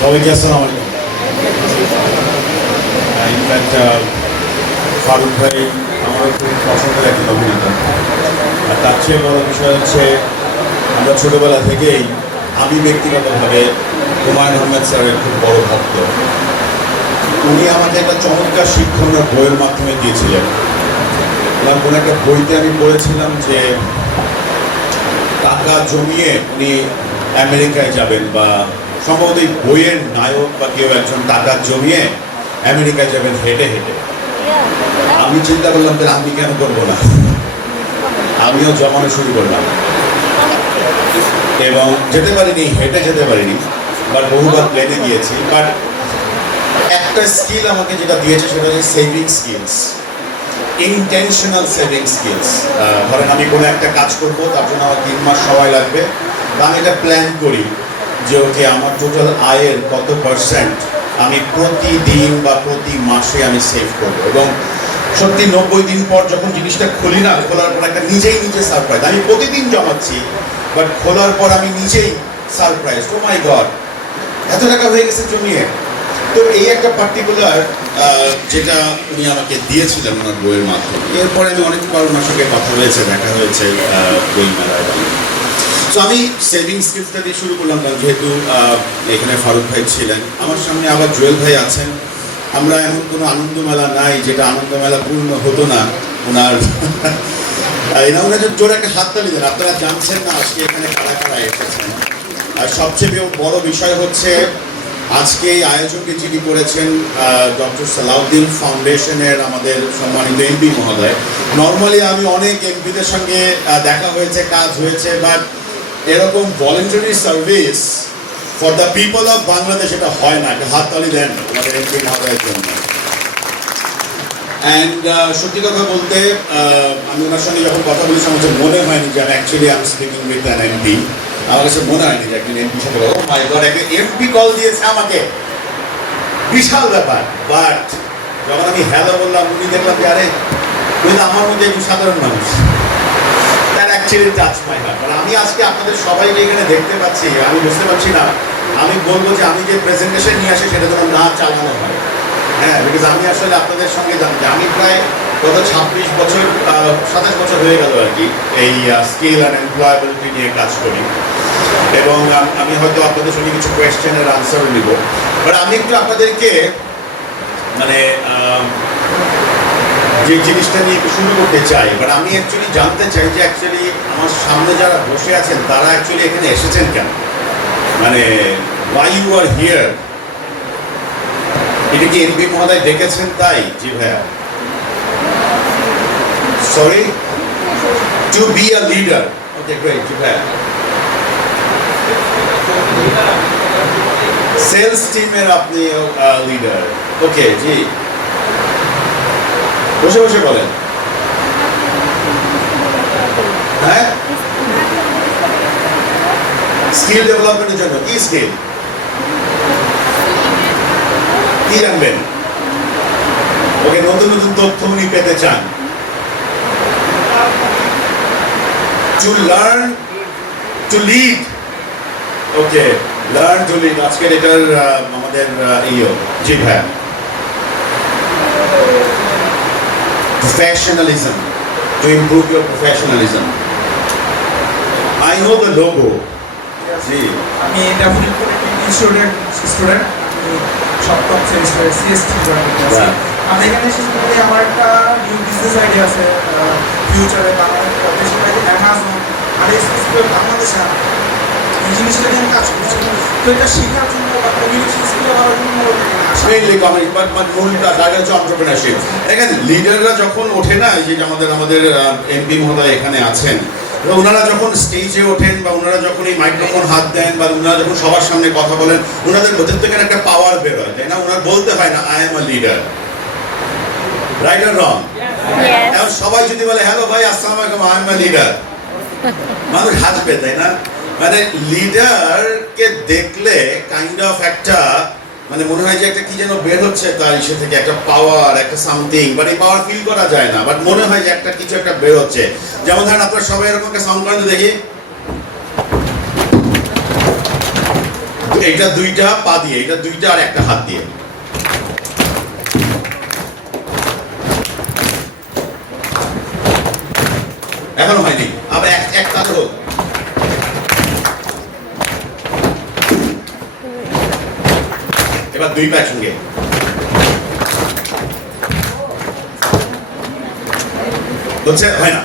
সবাইকে আসসালামু আলাইকুম। ইনফ্যাক্ট ফারুক ভাই আমারও খুব পছন্দের একজন অভিনেতা। আর তার চেয়ে বড় বিষয় হচ্ছে আমরা ছোটোবেলা থেকেই আমি ব্যক্তিগতভাবে হুমায়ুন আহমেদ স্যারের খুব বড় ভক্ত। উনি আমাকে একটা চমৎকার শিক্ষণের বইয়ের মাধ্যমে দিয়েছিলেন। ওনার কোনো একটা বইতে আমি পড়েছিলাম যে টাকা জমিয়ে উনি আমেরিকায় যাবেন, বা সম্ভবত এই বইয়ের নায়ক বা কেউ একজন টাকা জমিয়ে আমেরিকায় যাবেন হেঁটে হেঁটে। আমি চিন্তা করলাম যে আমি কেন করবো না, আমিও জমানো শুরু করলাম এবং যেতে পারিনি, হেঁটে যেতে পারিনি, বাট বহুবার প্লেনে গিয়েছি। বাট একটা স্কিল আমাকে যেটা দিয়েছে সেটা হচ্ছে সেভিং স্কিলস, ইনটেনশনাল সেভিং স্কিলস। ধরেন আমি কোনো একটা কাজ করবো, তার জন্য আমার 3 মাস সময় লাগবে, বা আমি এটা প্ল্যান করি যে ওকে আমার টোটাল আয়ের কত % আমি প্রতিদিন বা প্রতি মাসে আমি সেভ করবো। এবং সত্যি 90 দিন পর যখন জিনিসটা খুলি না, খোলার পর একটা নিজেই নিজে সারপ্রাইজ। আমি প্রতিদিন জমাচ্ছি, বাট খোলার পর আমি নিজেই সারপ্রাইজ, ও মাই গড এত টাকা হয়ে গেছে জমিয়ে। তো এই একটা পার্টিকুলার যেটা উনি আমাকে দিয়েছিলেন ওনার বইয়ের মাধ্যমে। এরপরে আমি অনেকবার ওনার সঙ্গে কথা হয়েছে, দেখা হয়েছে বই মেলায়। তো আমি সেভিং স্কিলসটা দিয়ে শুরু করলাম, কারণ যেহেতু এখানে ফারুক ভাই ছিলেন, আমার সামনে আবার জুয়েল ভাই আছেন। আমরা এমন কোনো আনন্দ মেলা নাই যেটা আনন্দ মেলা পূর্ণ হতো না ওনার ওনার জোরে একটা হাততালি দেন। আপনারা জানছেন না আজকে এখানে কারা কারা এসেছেন। আর সবচেয়ে বড় বিষয় হচ্ছে আজকে এই আয়োজনকে যিনি করেছেন ডক্টর সালাউদ্দিন ফাউন্ডেশনের আমাদের সম্মানিত এমপি মহোদয়। নর্মালি আমি অনেক এমপিদের সঙ্গে দেখা হয়েছে, কাজ হয়েছে, বাট এরকম voluntary service for the people of Bangladesh এটা হয় না। একটা হাততালি দেন আমাদের এমপি মহোদয়ের জন্য। অ্যান্ড সত্যি কথা বলতে আমি ওনার সঙ্গে যখন কথা বলেছি আমার মনে হয়নি যে আমি actually I am speaking with an MP. আমার কাছে মনে হয়নি যে একজন এমপির সাথে ও মাই গড একটা এমপি কল দিয়েছে আমাকে, বিশাল ব্যাপার। বাট যখন আমি হ্যালো বললাম, উনি দেখলাম যে আরে উনি তো আমার মধ্যে একজন সাধারণ মানুষ। That actually touch my heart. মানে আমি আজকে আপনাদের সবাইকে এখানে দেখতে পাচ্ছি, আমি বুঝতে পারছি না, আমি বলবো যে আমি যে প্রেজেন্টেশন নিয়ে আসি সেটা যেন না চালানো হয়। হ্যাঁ, বিকজ আমি আসলে আপনাদের সঙ্গে জানি যে আমি প্রায় গত 26 বছর 27 বছর হয়ে গেল আর কি এই স্কিল অ্যান্ড এমপ্লয়াবিলিটি নিয়ে কাজ করি। এবং আমি হয়তো আপনাদের সঙ্গে কিছু কোয়েশ্চেনের আনসারও নিব। বাট আমি একটু আপনাদেরকে মানে যে জিনিসটা নিয়ে একটু শুরু করতে চাই। বাট আমি অ্যাকচুয়ালি জানতে চাই যে অ্যাকচুয়ালি আমার সামনে যারা বসে আছেন তারা অ্যাকচুয়ালি এখানে এসেছেন কেন, মানে ওয়াই ইউ আর হিয়ার। এটা কি এমপি মহোদয় ডেকেছেন তাই? জি ভাইয়া। Sorry, to be a leader. Okay great. জি ভাইয়া। সেলস টিমের আপনি লিডার। ওকে জি, বসে বসে বলেন। হ্যাঁ, স্কিল ডেভেলপমেন্টের জন্য কি স্কিল, কি জানবেন? ওকে, নতুন নতুন তথ্য উনি পেতে চান। To learn to lead. Okay, learn to lead আজকের এটার আমাদের ইও। জি ভাইয়া। Professionalism, to improve your professionalism. I know the logo. জি, আমি ডেফিনেটলি স্টুডেন্ট, আমি সপ্তম সেমিস্টারে সিএসটি জয়েন করেছি। আমি এখানে শেষ করে আমার একটা নিউ বিজনেস আইডিয়া আছে ফিউচারে বাংলাদেশ, অ্যামাজন আর বাংলাদেশে এই জিনিসটা নিয়ে কাজ করছি। তো এটা শেখার জন্য বা কমিউনিকেশন স্কিল বাড়ানোর জন্য মেইনলি কমিউনিটি, বাট মূল টার্গেট হচ্ছে এন্টারপ্রেনারশিপ। এখানে লিডাররা যখন ওঠে না, এই যে আমাদের এমপি মহোদয় এখানে আছেন, ওনারা যখন স্টেজে ওঠেন বা ওনারা যখন এই মাইক্রোফোন হাত দেন বা ওনারা যখন সবার সামনে কথা বলেন, ওনাদের মধ্যে থেকে একটা পাওয়ার বের হয়, তাই না? ওনার বলতে হয় না I am a leader. Right or রং? এখন সবাই যদি বলে হ্যালো ভাই আসসালামু আলাইকুম আই এম আ লিডার, মানুষ হাসবে, তাই না? মানে লিডারকে দেখলে কাইন্ড অফ একটা মানে মনে হয় যে একটা কি যেন বের হচ্ছে তার ইসে থেকে, একটা পাওয়ার, একটা সামথিং, বাট এই পাওয়ার ফিল করা যায় না, বাট মনে হয় যে একটা কিছু একটা বের হচ্ছে। যেমন ধরেন আপনারা সবাই এরকম একটা সাউন্ড করেন, দেখি এটা দুইটা পা দিয়ে, এটা দুইটা আর একটা হাত দিয়ে। এখনো হয়নি, আবার এক তাল হোক। এবার দুই পা সঙ্গে। বলছে হয় না,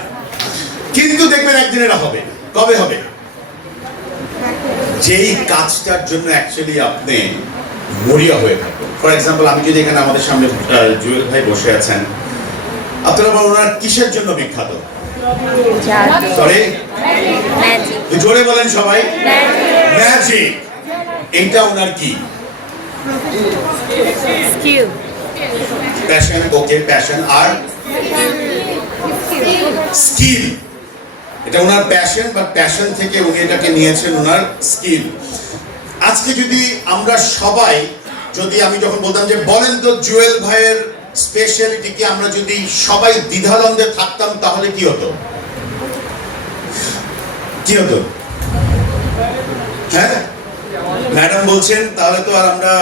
কিন্তু দেখবেন একদিন এটা হবে। কবে হবে? যেই কাজটার জন্য অ্যাকচুয়ালি আপনি মরিয়া হয়ে থাকবেন। ফর এক্সাম্পল, আমি যদি এখানে আমাদের সামনে জুয়েল ভাই বসে আছেন, আপনারা বলেন ওনার কিসের জন্য বিখ্যাত? সরি, জোরে বলেন সবাই। ম্যাজিক। এটা ওনার কি? প্যাশন। ওকে, প্যাশন। আর স্কিল। এটা ওনার প্যাশন, বা প্যাশন থেকে উনি এটাকে নিয়েছেন ওনার স্কিল। আজকে যদি আমরা সবাই, যদি আমি যখন বলতাম যে বলেন তো জুয়েল ভাইয়ের স্পেশালিটি কি, আমরা যদি সবাই দ্বিধাদ্বন্দ্বে থাকতাম তাহলে কি হতো? কি হতো? হ্যাঁ, ম্যাডাম বলছেন তাহলে তো আর আমরা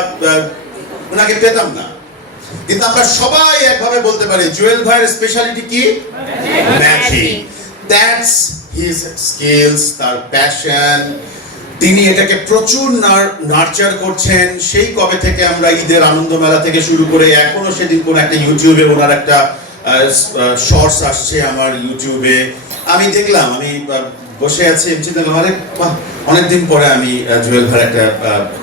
ওনাকে পেতাম না। কিন্তু আমরা সবাই একভাবে বলতে পারি জুয়েল ভাইয়ের স্পেশালিটি কি? ম্যাজিক। দ্যাটস হিজ স্কিলস, তার প্যাশন। তিনি এটাকে প্রচুর নার্চার করছেন। সেই কবে থেকে আমরা ঈদের আনন্দ মেলা থেকে শুরু করে এখনো, সেদিন কোন একটা ইউটিউবে ওনার একটা শর্টস আসছে আমার ইউটিউবে, আমি দেখলাম, আমি বসে আছি, চিন্তা করলাম আরে বাহ, অনেকদিন পরে আমি জুয়েল ভাইয়ের একটা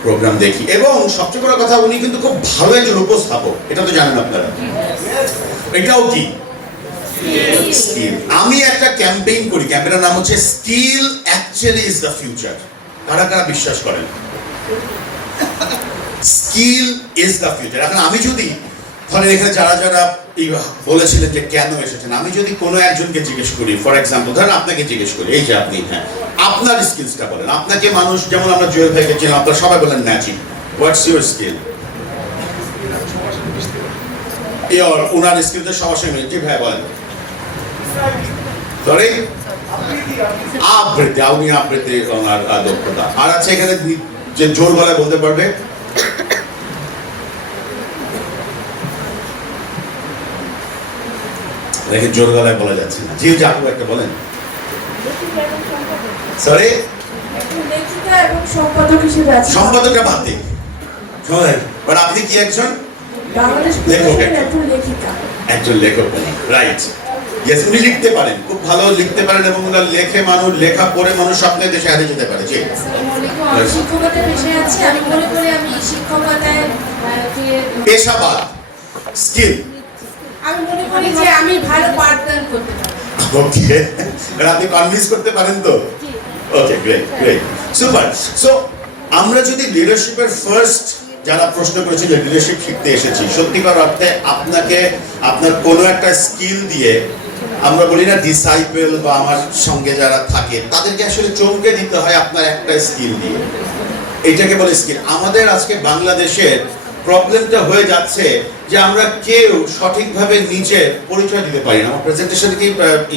প্রোগ্রাম দেখি। এবং সবচেয়ে বড় কথা, উনি কিন্তু খুব ভালো একজন উপস্থাপক, এটা তো জানেন আপনারা। এটাও কি? স্কিল। আমি একটা ক্যাম্পেইন করি, ক্যাম্পেইনের নাম হচ্ছে skill actually is the future. কারা কারা বিশ্বাস করেন স্কিল ইজ দ্য ফিউচার? এখন আমি যদি ধরেন এখানে যারা যারা বলেছিলেন যে কেন এসেছেন, আমি যদি কোনো একজনকে জিজ্ঞেস করি, ফর এক্সাম্পল ধরেন আপনাকে জিজ্ঞেস করি, এই যে আপনি, হ্যাঁ, আপনার স্কিলসটা বলেন। আপনাকে মানুষ, যেমন আমরা জুয়েল ভাইকে চিনি, আপনারা সবাই বলেন ম্যাজিক। What's your skill? ওনার স্কিলটা সবার সঙ্গে মিলে। জি ভাই বলেন। সরি, আবৃত্তি। আমি আবৃত্তি ওনার দক্ষতা। আর আছে এখানে যে জোর গলায় বলতে পারবে? দেখে জোর গলায় বলা যাচ্ছে না। জি আপু একটা বলেন। সরি, সম্পাদকটা বাদ দিন। বাট আপনি কি একজন লেখক? একজন লেখক, রাইট। ইয়েস, উনি লিখতে পারেন, খুব ভালো লিখতে পারেন, এবং ওনার লেখে মানুষ, লেখা পড়ে মানুষ স্বপ্নের দেশে হারিয়ে যেতে পারে। জি, শিক্ষকতার পেশায় আছি। আমি মনে করি আমি শিক্ষকতায় পেশাবাদ, স্কিল। আমি মনে করি যে আমি ভালো পাঠদান করতে পারি। ওকে, আপনি কনভিন্স করতে পারেন তো? ওকে, গ্রেট গ্রেট, সুপার। সো আমরা যদি লিডারশিপের ফার্স্ট যারা প্রশ্ন করেছে যে লিডারশিপ শিখতে এসেছি, সত্যিকার অর্থে আপনাকে আপনার কোনো একটা স্কিল দিয়ে, আমরা বলি না ডিসাইপল বা আমার সঙ্গে যারা থাকে তাদেরকে আসলে চমকে দিতে হয় আপনার একটা স্কিল দিয়ে। এইটাকে বলে স্কিল। আমাদের আজকে বাংলাদেশের প্রবলেমটা হয়ে যাচ্ছে যে আমরা কেউ সঠিকভাবে নিজের পরিচয় দিতে পারি না। আমার প্রেজেন্টেশনে কি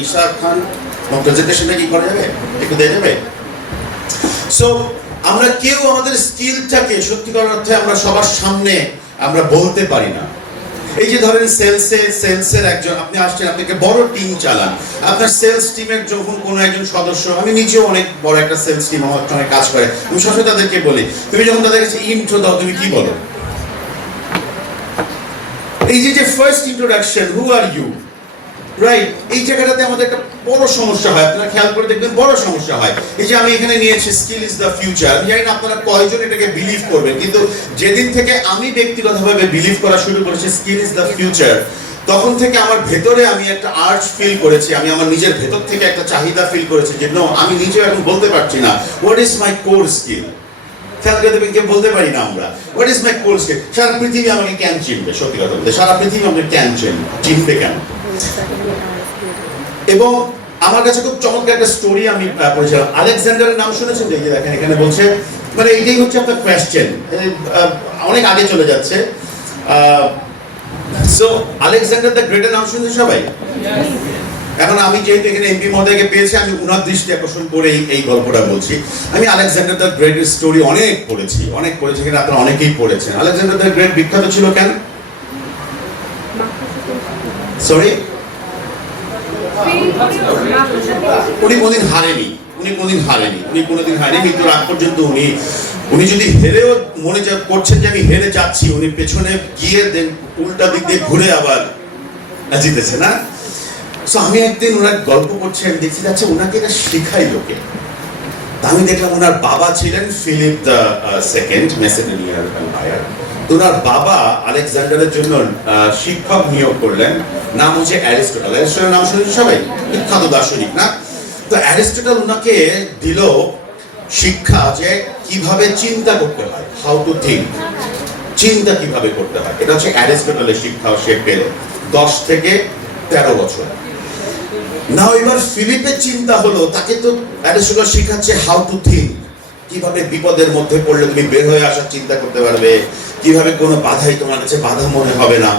ঈশা খান, আমার প্রেজেন্টেশনে কি করা যাবে? একটু দেওয়া যাবে? সো আমরা কেউ আমাদের স্কিলটাকে সত্যিকার অর্থে আমরা সবার সামনে আমরা বলতে পারি না। এই যে ধরেন সেলসের একজন, আপনি আসছেন, আপনাকে বড় টিম চালান, আপনার সেলস টিমের যখন কোনো একজন সদস্য, আমি নিজেও অনেক বড় একটা সেলস টিম আমার সঙ্গে কাজ করে, আমি সবসময় তাদেরকে বলি, তুমি যখন তাদের কাছে ইন্ট্রো দাও, তুমি কি বলো? এই যে first introduction, who are you, right? এই জায়গাটাতে আমাদের একটা বড় সমস্যা হয়। আপনারা খেয়াল করে দেখবেন বড় সমস্যা হয়। এই যে আমি এখানে নিয়েছি স্কিল ইজ দ্য ফিউচার, আমি জানি না আপনারা কয়জন এটাকে বিলিভ করবেন, কিন্তু যেদিন থেকে আমি ব্যক্তিগতভাবে বিলিভ করা শুরু করেছি স্কিল ইজ দ্য ফিউচার, তখন থেকে আমার ভেতরে আমি একটা আর্জ ফিল করেছি, আমি আমার নিজের ভেতর থেকে একটা চাহিদা ফিল করেছি যে নো, আমি নিজেও এখন বলতে পারছি না what is my core skill. খেয়াল করে দেখবেন কেউ বলতে পারি না আমরা what is my core skill. সারা পৃথিবী আমাকে কেন চিনবে? সত্যি কথা বলতে, সারা পৃথিবী আমাকে কেন চিনবে কেন? এবং আমার কাছে খুব চমৎকার একটা স্টোরি আমি পড়েছিলাম। আলেকজান্ডারের নাম শুনেছেন? এই যে দেখেন এখানে বলছে, মানে এইটাই হচ্ছে আপনার কোয়েশ্চেন, অনেক আগে চলে যাচ্ছে। সো আলেকজান্ডার দ্য গ্রেটের নাম শুনেছেন সবাই? এখন আমি যেহেতু এখানে এমপি মহোদয়কে পেয়েছি, আমি উনার দৃষ্টি আকর্ষণ করে এই গল্পটা বলছি। আমি আলেকজান্ডার দ্য গ্রেটের স্টোরি অনেক পড়েছি, কিন্তু আপনারা অনেকেই পড়েছেন। আলেকজান্ডার দ্য গ্রেট বিখ্যাত ছিল কেন? সরি, উনি কোনদিন হারেনি, মৃত্যুর আগ পর্যন্ত উনি যদি হেরেও মনে করছেন যে আমি হেরে যাচ্ছি, উনি পেছনে গিয়ে দেন উল্টা দিক দিয়ে ঘুরে আবার জিতেছে না। সো আমি একদিন ওনার গল্প করছি, আমি দেখছি যাচ্ছে ওনাকে এটা শেখাই লোকে। আমি দেখলাম ওনার বাবা ছিলেন ফিলিপ দ্য সেকেন্ড মেসেডোনিয়ার এম্পায়ার। ওনার বাবা আলেকজান্ডারের জন্য শিক্ষক নিয়োগ করলেন, নাম হচ্ছে অ্যারিস্টটল। অ্যারিস্টটলের নাম শুনেছেন সবাই, বিখ্যাত দার্শনিক না? তো অ্যারিস্টটল ওনাকে দিল শিক্ষা যে কিভাবে চিন্তা করতে হয়, হাউ টু থিঙ্ক, চিন্তা কিভাবে করতে হয়। এটা হচ্ছে অ্যারিস্টটলের শিক্ষা সে পেল 10 থেকে 13 বছর। না এবার ফিলিপের চিন্তা হলো, তাকে তো অ্যারিস্টটল শিখাচ্ছে হাউ টু থিঙ্ক, কিভাবে বিপদের মধ্যে পড়লে তুমি বের হয়ে আসার চিন্তা করতে পারবে, কিভাবে কোনো বাধাই তোমার কাছে বাধা মনে হবে না।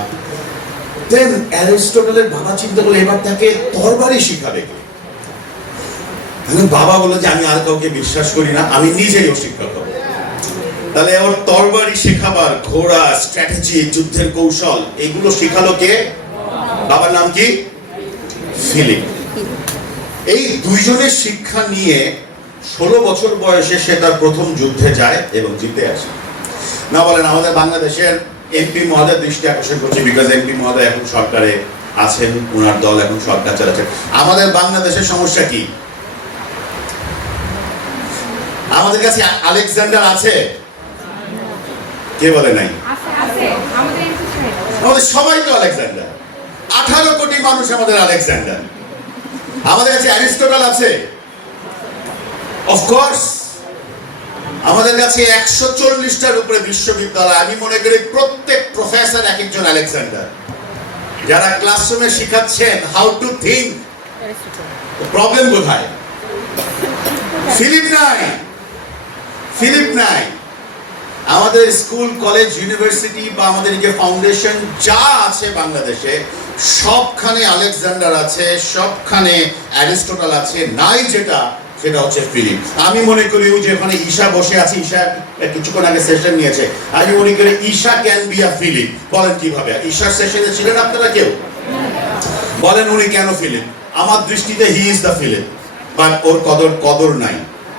দেন অ্যারিস্টটলের বাবা চিন্তা করলো এবার তাকে তরবারি শিখাবে। বাবা বললো যে আমি আর কাউকে বিশ্বাস করি না, আমি নিজেই শিক্ষক হব। তাহলে ওর তরবারি শেখাবার, ঘোড়া, স্ট্র্যাটেজি, যুদ্ধের কৌশল, এগুলো শেখালো কে? বাবার নাম কি? ফিলিপ। এই দুইজনের শিক্ষা নিয়ে 16 বছর বয়সে সে তার প্রথম যুদ্ধে যায় এবং জিতে আসে। না বলেন আমাদের বাংলাদেশের এমপি মহোদয় দৃষ্টি আকর্ষণ করছে, বিকজ এমপি মহোদয় এখন সরকারে আছেন, ওনার দল এখন সরকার চালাচ্ছে। আমাদের বাংলাদেশের সমস্যা কি? আমাদের কাছে আলেকজান্ডার আছে? কে বলে নাই? আমাদের সবাই তো আলেকজান্ডার, 18 কোটি মানুষ আমাদের আলেকজান্ডার। আমাদের কাছে অ্যারিস্টটল আছে? অফকোর্স। আমাদের কাছে 140টার উপরে বিশ্ববিদ্যালয়, আমি মনে করি প্রত্যেক প্রফেসর এক একজন আলেকজান্ডার, যারা ক্লাসরুমে শিখাচ্ছেন হাউ টু থিঙ্ক। প্রবলেম কোথায়? ফিলিপ নাই। আমাদের স্কুল, কলেজ, ইউনিভার্সিটি বা আমাদের যে ফাউন্ডেশন যা আছে বাংলাদেশে, সবখানে আলেকজান্ডার আছে, সবখানে অ্যারিস্টটল আছে। নাই সেটা হচ্ছে ফিলিপ। আমি মনে করি যে ওখানে ঈশা বসে আছে, ঈশা কিছুক্ষণ আগে সেশন নিয়েছে, আমি মনে করি Isha can be a fillip. বলেন কিভাবে? ঈশার সেশনে ছিলেন আপনারা কেউ? বলেন উনি কেন ফিলিপ? আমার দৃষ্টিতে he is the Philip, but ওর কদর নাই।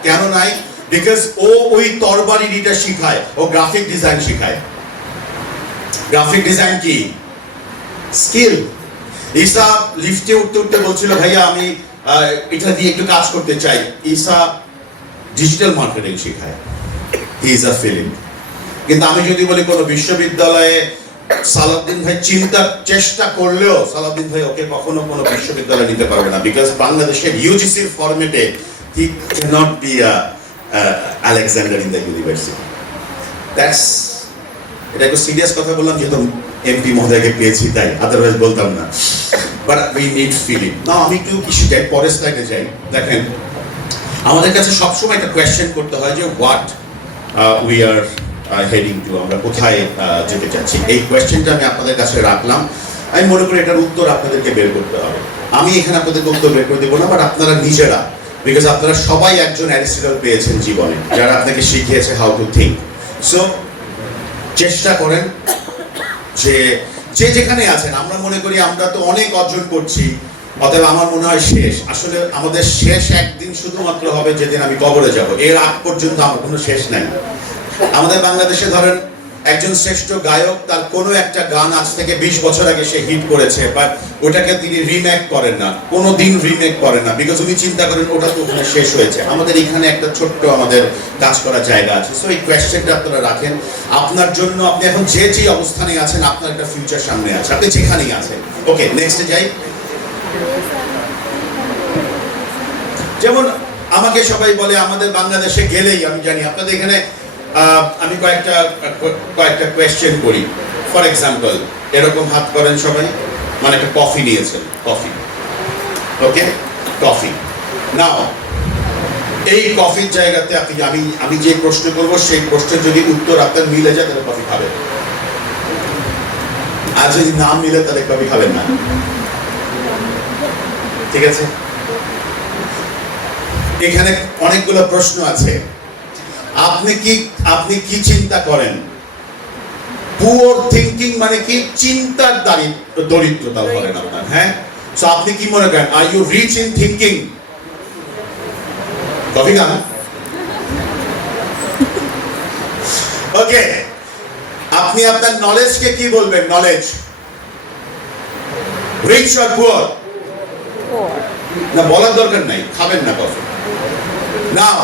কেন নাই? বিকজ ও ওই তরবারিটা শিখায়, ও গ্রাফিক ডিজাইন শিখায়। গ্রাফিক ডিজাইন কি? স্কিল। ঈশা লিফটে উঠতে বলছিল, ভাইয়া আমি এটা দিয়ে একটু কাজ করতে চাই। ঈশা ডিজিটাল মার্কেটিং শেখায়, হি ইজ আ ফিলিপ। কিন্তু আমি যদি বলি কোনো বিশ্ববিদ্যালয়ে সালাউদ্দিন ভাই চিন্তার চেষ্টা করলেও সালাউদ্দিন ভাই ওকে কখনো কোনো বিশ্ববিদ্যালয়ে নিতে পারবে না, বিকজ বাংলাদেশের ইউজিসির ফরম্যাটে he can't be a Alexander in the university. That's, এটা একটু সিরিয়াস কথা বললাম যেহেতু এমপি মহোদয়কে পেয়েছি তাই, আদারওয়াইজ বলতাম না। But we need fillip. না আমি একটু কিছু যাই, পরের স্লাইডে যাই। দেখেন আমাদের কাছে সবসময় একটা কোয়েশ্চেন করতে হয় যে what we are heading to, আমরা কোথায় যেতে চাচ্ছি। এই কোয়েশ্চেনটা আমি আপনাদের কাছে রাখলাম। আমি মনে করি এটার উত্তর আপনাদেরকে বের করতে হবে। আমি এখানে আপনাদেরকে উত্তর বের করে দেবো না, বাট আপনারা নিজেরা, বিকজ আপনারা সবাই একজন অ্যারিস্টটল পেয়েছেন জীবনে, যারা আপনাকে শিখিয়েছে হাউ টু থিঙ্ক। সো চেষ্টা করেন যে যেখানে আছেন, আমরা মনে করি আমরা তো অনেক অর্জন করছি, অতএব আমার মনে হয় শেষ। আসলে আমাদের শেষ একদিন শুধুমাত্র হবে যেদিন আমি কবরে যাব। এর আগ পর্যন্ত আমার কোনো শেষ নাই। আমাদের বাংলাদেশে ধরেন একজন শ্রেষ্ঠ গায়ক, তার কোনো একটা গান আজ থেকে 20 বছর আগে সে হিট করেছে, বাট ওটাকে তিনি রিমেক করেন না, কোনোদিন রিমেক করেন না, বিকজ উনি চিন্তা করেন ওটা তো ওখানে শেষ হয়েছে। আমাদের এখানে একটা ছোট্ট আমাদের কাজ করার জায়গা আছে। সো এই কোয়েশ্চেনটা আপনারা রাখেন আপনার জন্য। আপনি এখন যে অবস্থানে আছেন, আপনার একটা ফিউচার সামনে আছে, আপনি যেখানেই আছেন। ওকে, নেক্সটে যাই। যেমন আমাকে সবাই বলে আমাদের বাংলাদেশে গেলেই, আমি জানি আপনাদের এখানে আমি কয়েকটা কোয়েশ্চেন করি। ফর এক্সাম্পল এরকম হাত করেন সবাই, মানে একটা কফি নিয়েছেন, কফি, ওকে, কফি নাও। এই কফির জায়গাতে আমি যে প্রশ্ন করবো সেই প্রশ্নের যদি উত্তর আপনার মিলে যায় তাহলে কফি খাবেন, আর যদি না মিলে তাহলে কফি খাবেন না। ঠিক আছে, এখানে অনেকগুলো প্রশ্ন আছে। আপনি কি চিন্তা করেন? পুয়ার থিঙ্কিং মানে কি? চিন্তার দরিদ্রতা ধরেন আপনার, হ্যাঁ। সো আপনি কি মনে করেন, are you rich in thinking? Coffee খান? ওকে, আপনি আপনার নলেজকে কি বলবেন? Knowledge rich or poor? না, বলার দরকার নাই, খাবেন না কফি। নাও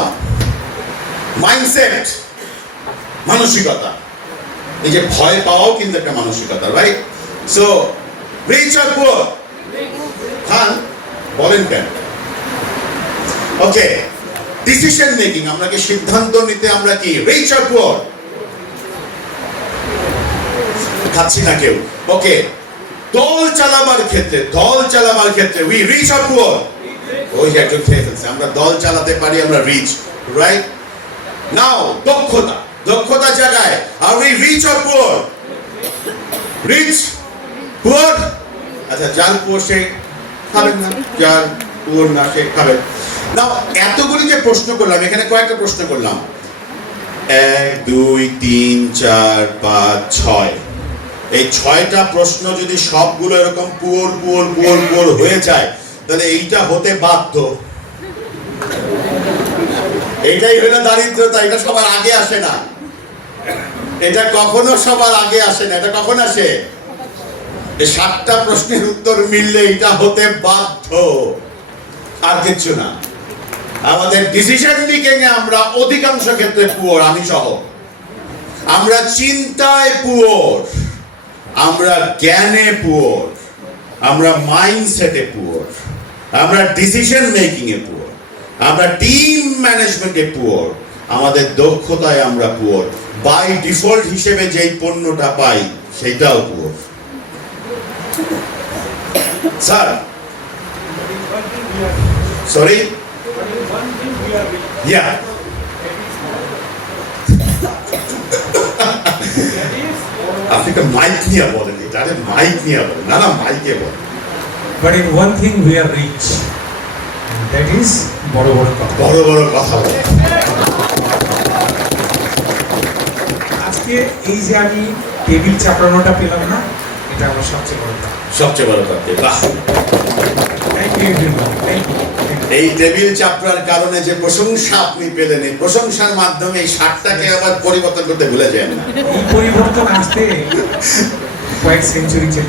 মাইন্ডসেট, মানসিকতা। এই যে ভয় পাওয়াও কিন্তু একটা মানসিকতা, right? So rich or poor? খান, বলেন কেন? ওকে, ডিসিশন মেকিং, আমরা কি সিদ্ধান্ত নিতে আমরা কি রিচ অর পুয়ার? খাচ্ছি না কেউ। ওকে, দল চালাবার ক্ষেত্রে উই রিচ অর পুয়ার? ওই একজন খেয়ে ফেলছে। আমরা দল চালাতে পারি, আমরা রিচ, রাইট? নাও দক্ষতা জায়গায় are we rich or poor? Rich, poor? আচ্ছা, যার পুয়ার সে খাবেন না, যার পুয়ার না সে খাবেন। নাও এতগুলি যে প্রশ্ন করলাম, এখানে কয়েকটা প্রশ্ন করলাম, 1 2 3 4 5 6। এই 6টা প্রশ্ন যদি সবগুলো এরকম পুয়ার হয়ে যায়, তাহলে এইটা হতে বাধ্য। এটাই হলো দারিদ্রতা। এটা সবার আগে আসে না, এটা কখনো সবার আগে আসে না। এটা কখন আসে? এই 7টা প্রশ্নের উত্তর মিললে এটা হতে বাধ্য, আর কিছু না। আমাদের ডিসিশন মেকিং এ আমরা অধিকাংশ ক্ষেত্রে পুয়ার, আমি সহ। আমরা চিন্তায় পুয়ার, আমরা জ্ঞানে পুয়ার, আমরা মাইন্ডসেটে পুয়ার, আমরা ডিসিশন মেকিং এ পুয়ার, আমরা টিম ম্যানেজমেন্টে পুয়ার, আমাদের দক্ষতায় আমরা পুয়ার। বাই ডিফল্ট হিসেবে যেই পণ্যটা পাই সেটাও পুয়ার। স্যার, সরি, ইয়া, আপনি তো মাইক নিয়ে বলেন, এটা মাইক নিয়ে বলেন। না, মাইকে বলেন। But in one thing we are rich, and that is বড় কথা। বড় কথা বলেন। আজকে এই যে আমি টেবিল চাপড়ানোটা পেলাম না, এটা আমার সবচেয়ে বড় কথা। সবচেয়ে বড় কথা, বাহ। Thank you everyone. Thank you. এই টেবিল চাপড়ার কারণে যে প্রশংসা আপনি পেলেন, এই প্রশংসার মাধ্যমে এই 7টাকে আবার পরিবর্তন করতে ভুলে যান না। এই পরিবর্তন আসতে কয়েক সেঞ্চুরি চাই।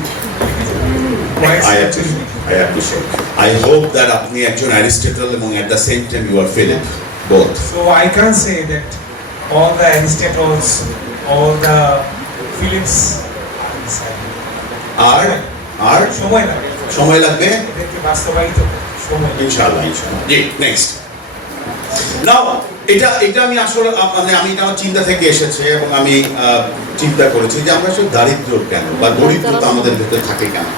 I appreciate. I hope that আপনি একজন অ্যারিস্টটল এবং at the same time you are Philip, both. So I can't say that all the Aristotles, all the Philips are inside. আর সময় লাগবে, সময় লাগবে, এদেরকে বাস্তবায়িত সময়। ইনশাআল্লাহ। জি, নেক্সট। নাও এটা আমি আসলে মানে আমি এটা আমার চিন্তা থেকে এসেছে, এবং আমি চিন্তা করেছি যে আমরা আসলে দারিদ্র কেন বা দরিদ্রতা আমাদের ভেতরে থাকে কেন।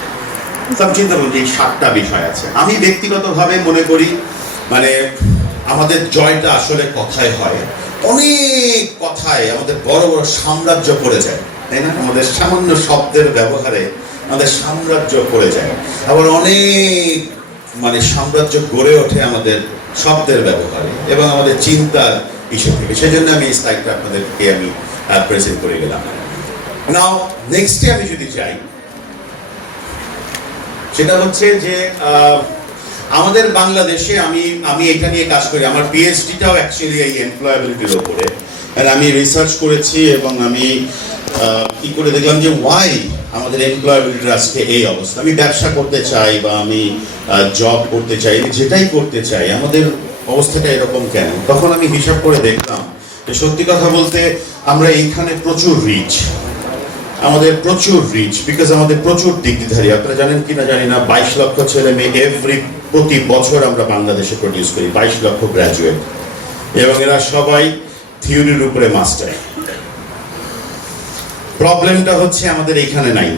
আমি চিন্তা করছি এই 7টা বিষয় আছে। আমি ব্যক্তিগতভাবে মনে করি মানে আমাদের জয়টা আসলে কথায় হয়, অনেক কথায় আমাদের বড় বড় সাম্রাজ্য পড়ে যায়, তাই না? আমাদের সামান্য শব্দের ব্যবহারে আমাদের সাম্রাজ্য পড়ে যায়। আবার অনেক মানে সাম্রাজ্য গড়ে ওঠে আমাদের শব্দের ব্যবহারে এবং আমাদের চিন্তার বিষয় থেকে। সেই জন্য আমি এই স্লাইডটা আপনাদেরকে আমি প্রেজেন্ট করে গেলাম। নাও নেক্সটে আমি যদি যাই, সেটা হচ্ছে যে আমাদের বাংলাদেশে আমি এটা নিয়ে কাজ করি। আমার পিএইচডিটাও অ্যাকচুয়ালি এই এমপ্লয়াবিলিটির উপরে। আর আমি রিসার্চ করেছি এবং আমি কি করে দেখলাম যে ওয়াই আমাদের এমপ্লয়াবিলিটির আজকে এই অবস্থা। আমি ব্যবসা করতে চাই বা আমি জব করতে চাই, যেটাই করতে চাই, আমাদের অবস্থাটা এরকম কেন? তখন আমি হিসাব করে দেখলাম যে সত্যি কথা বলতে আমরা এইখানে প্রচুর রিচ, আমাদের প্রচুর রিচ, বিকজ আমাদের প্রচুর ডিগ্রিধারী। আপনারা জানেন কিনা জানি না, 22 লক্ষ ছেলে মেয়ে প্রতি বছর আমরা বাংলাদেশে প্রডিউস করি, 22 লক্ষ গ্র্যাজুয়েট, এবং এরা সবাই থিওরির উপরে মাস্টার। প্রবলেমটা হচ্ছে আমাদের এইখানে নাই,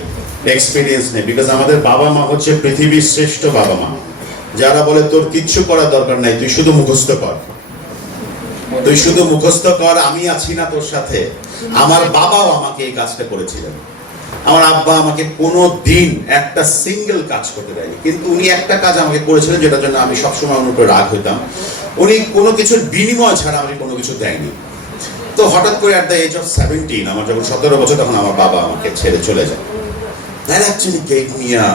এক্সপিরিয়েন্স নেই, বিকজ আমাদের বাবা মা হচ্ছে পৃথিবীর শ্রেষ্ঠ বাবা মা, যারা বলে তোর কিচ্ছু করার দরকার নাই, তুই শুধু মুখস্থ কর, তুই শুধু মুখস্থ কর, আমি আছি না তোর সাথে। আমার বাবাও আমাকে এই কাজটা করেছিলেন। আমার আব্বা আমাকে কোনো দিন একটা সিঙ্গেল কাজ করতে দেয়নি, কিন্তু উনি একটা কাজ আমাকে করেছিলেন যেটার জন্য আমি সবসময় ওনার উপরে রাগ হইতাম। উনি কোনো কিছুর বিনিময় ছাড়া আমাকে কোনো কিছু দেয়নি। তো হঠাৎ করে অ্যাট দ্য এজ অফ 17, আমার যখন 17 বছর, তখন আমার বাবা আমাকে ছেড়ে চলে যায়। That actually gave me a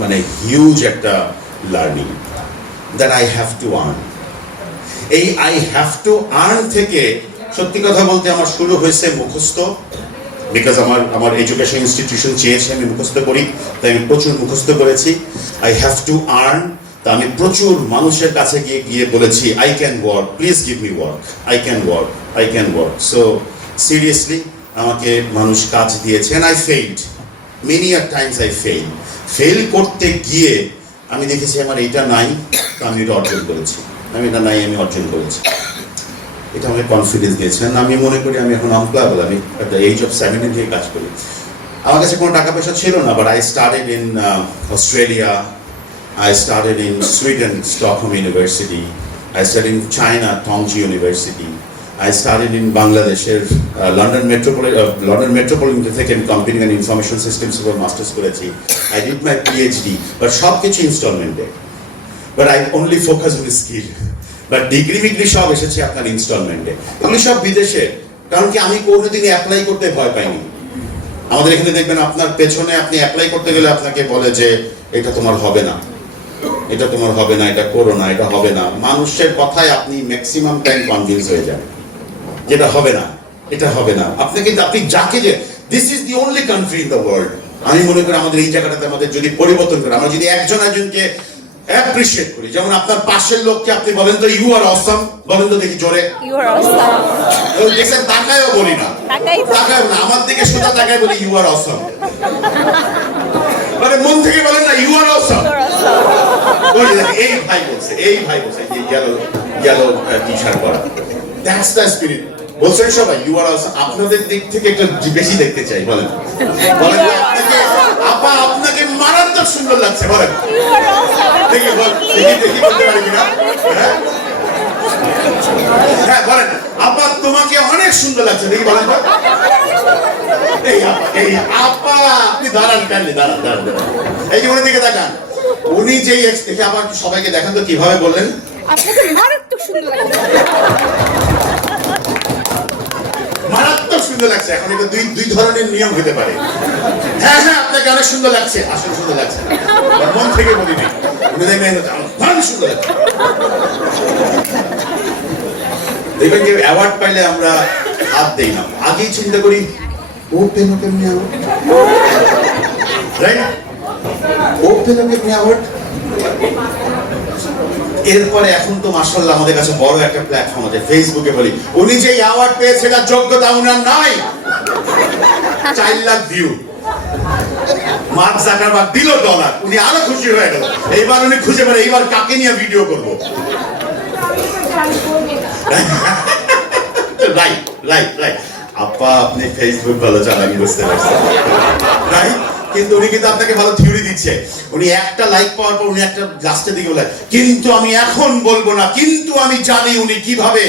মানে হিউজ একটা learning that I have to earn. এই আই হ্যাভ টু আর্ন থেকে সত্যি কথা বলতে আমার শুরু হয়েছে মুখস্থ, বিকজ আমার এডুকেশন ইনস্টিটিউশন চেয়েছে আমি মুখস্থ করি, তাই আমি প্রচুর মুখস্থ করেছি। আই হ্যাভ টু আর্ন, তা আমি প্রচুর মানুষের কাছে গিয়ে বলেছি I can work, please give me work, I can work, I can work. So seriously আমাকে মানুষ কাজ দিয়েছে, and I failed many are times. I fail করতে গিয়ে আমি দেখেছি আমার এইটা নাই, তো আমি এটা অর্জন করেছি, আমি এটা নাই আমি অর্জন করেছি। এটা আমাকে কনফিডেন্স দিয়েছে। আমি মনে করি আমি এখন আনপ্লায়েবল। আমি অ্যাট দ্য এজ অফ 17 থেকে কাজ করি। আমার কাছে কোনো টাকা পয়সা ছিল না, but I started in Australia, I started in Sweden, Stockholm University. I studied in China, Tongji University. I started in Bangladesh, London Metropolitan থেকে Computing and Information Systems for Masters করেছি। I did my PhD, but সব কিছু ইনস্টলমেন্টে। But I only focus on skill. But degree সব এসেছে আপনার ইনস্টলমেন্টে। এগুলি সব বিদেশে, কারণ কি আমি কোনোদিন অ্যাপ্লাই করতে ভয় পাইনি। আমাদের এখানে দেখবেন আপনার পেছনে আপনি অ্যাপ্লাই করতে গেলে আপনাকে বলে যে এটা তোমার হবে না, এটা তোমার হবে না, এটা করো না, এটা হবে না। মানুষের কথায় আপনি ম্যাক্সিমাম টাইম কনভিন্স হয়ে যান যেটা হবে না, এটা হবে না। আপনি যাকে যে this is the only country in the world. আমি মনে করি আমাদের এই জায়গাটাতে আমাদের যদি পরিবর্তন করে, আমরা যদি একজনকে অ্যাপ্রিশিয়েট করি, যেমন আপনার পাশের লোককে আপনি বলেন তো ইউ আর অসাম, বলেন তো দেখি জোরে ইউ আর অসাম। দেখছেন, তাকায়ও বলি না, তাকায় না, আমার দিকে সোজা তাকায় বলি ইউ আর অসাম, মানে মন থেকে বলেন না ইউ আর অসাম। এই ভাই বলছে, এই ইয়েলো টি শার্ট পরা, দ্যাটস দ্য স্পিরিট। বলছেন সবাই ইউ আর অসাম। আপনাদের দিক থেকে একটু বেশি দেখতে চাই, বলেন বলেন আপা আপনাকে মারাত্মক সুন্দর লাগছে, বলেন দেখি দেখি বলতে পারি কিনা। হ্যাঁ বলেন আপা তোমাকে অনেক সুন্দর লাগছে, দেখি বলেন তো। এই আপা আপনি দাঁড়ান, কাইন্ডলি দাঁড়ান। এই যে উনি দিকে তাকান, উনি যেই দেখে আবার সবাইকে দেখান তো কিভাবে বললেন আপনাকে মারাত্মক সুন্দর লাগছে। মারাত্মক সুন্দর লাগছে। এখন এটা দুই ধরনের নিয়ম হতে পারে। হ্যাঁ আপনাকে অনেক সুন্দর লাগছে, আসলে সুন্দর লাগছে না, মন থেকে বলি নাই, উনি দেখবেন অনেক সুন্দর লাগছে। দেখবেন যে অ্যাওয়ার্ড পাইলে আমরা হাত দেই না, আগেই চিন্তা করি ও পেল কেমনি অ্যাওয়ার্ড, রাইট? ও পেল কেমনি অ্যাওয়ার্ড। এরপরে এখন তো মাশাআল্লাহ আমাদের কাছে বড় একটা প্ল্যাটফর্ম আছে, ফেসবুকে বলি উনি যে অ্যাওয়ার্ড পেয়েছে তার যোগ্যতা উনার নাই। 4 লাখ ভিউ, মার্ক জাকারবার্গ দিল $, উনি আরো খুশি হয়ে গেল। এইবার উনি খুঁজে বেড়ে এইবার কাকে নিয়ে ভিডিও করবো। রাইট আপা আপনি ফেসবুক ভালো চালান, বুঝতে পারছেন, রাইট? কিন্তু উনি কিন্তু আপনাকে ভালো থিওরি দিচ্ছে। উনি একটা লাইক পাওয়ার পর উনি একটা লাস্টের দিকে বলে কিন্তু আমি এখন বলবো না, কিন্তু আমি জানি উনি কিভাবে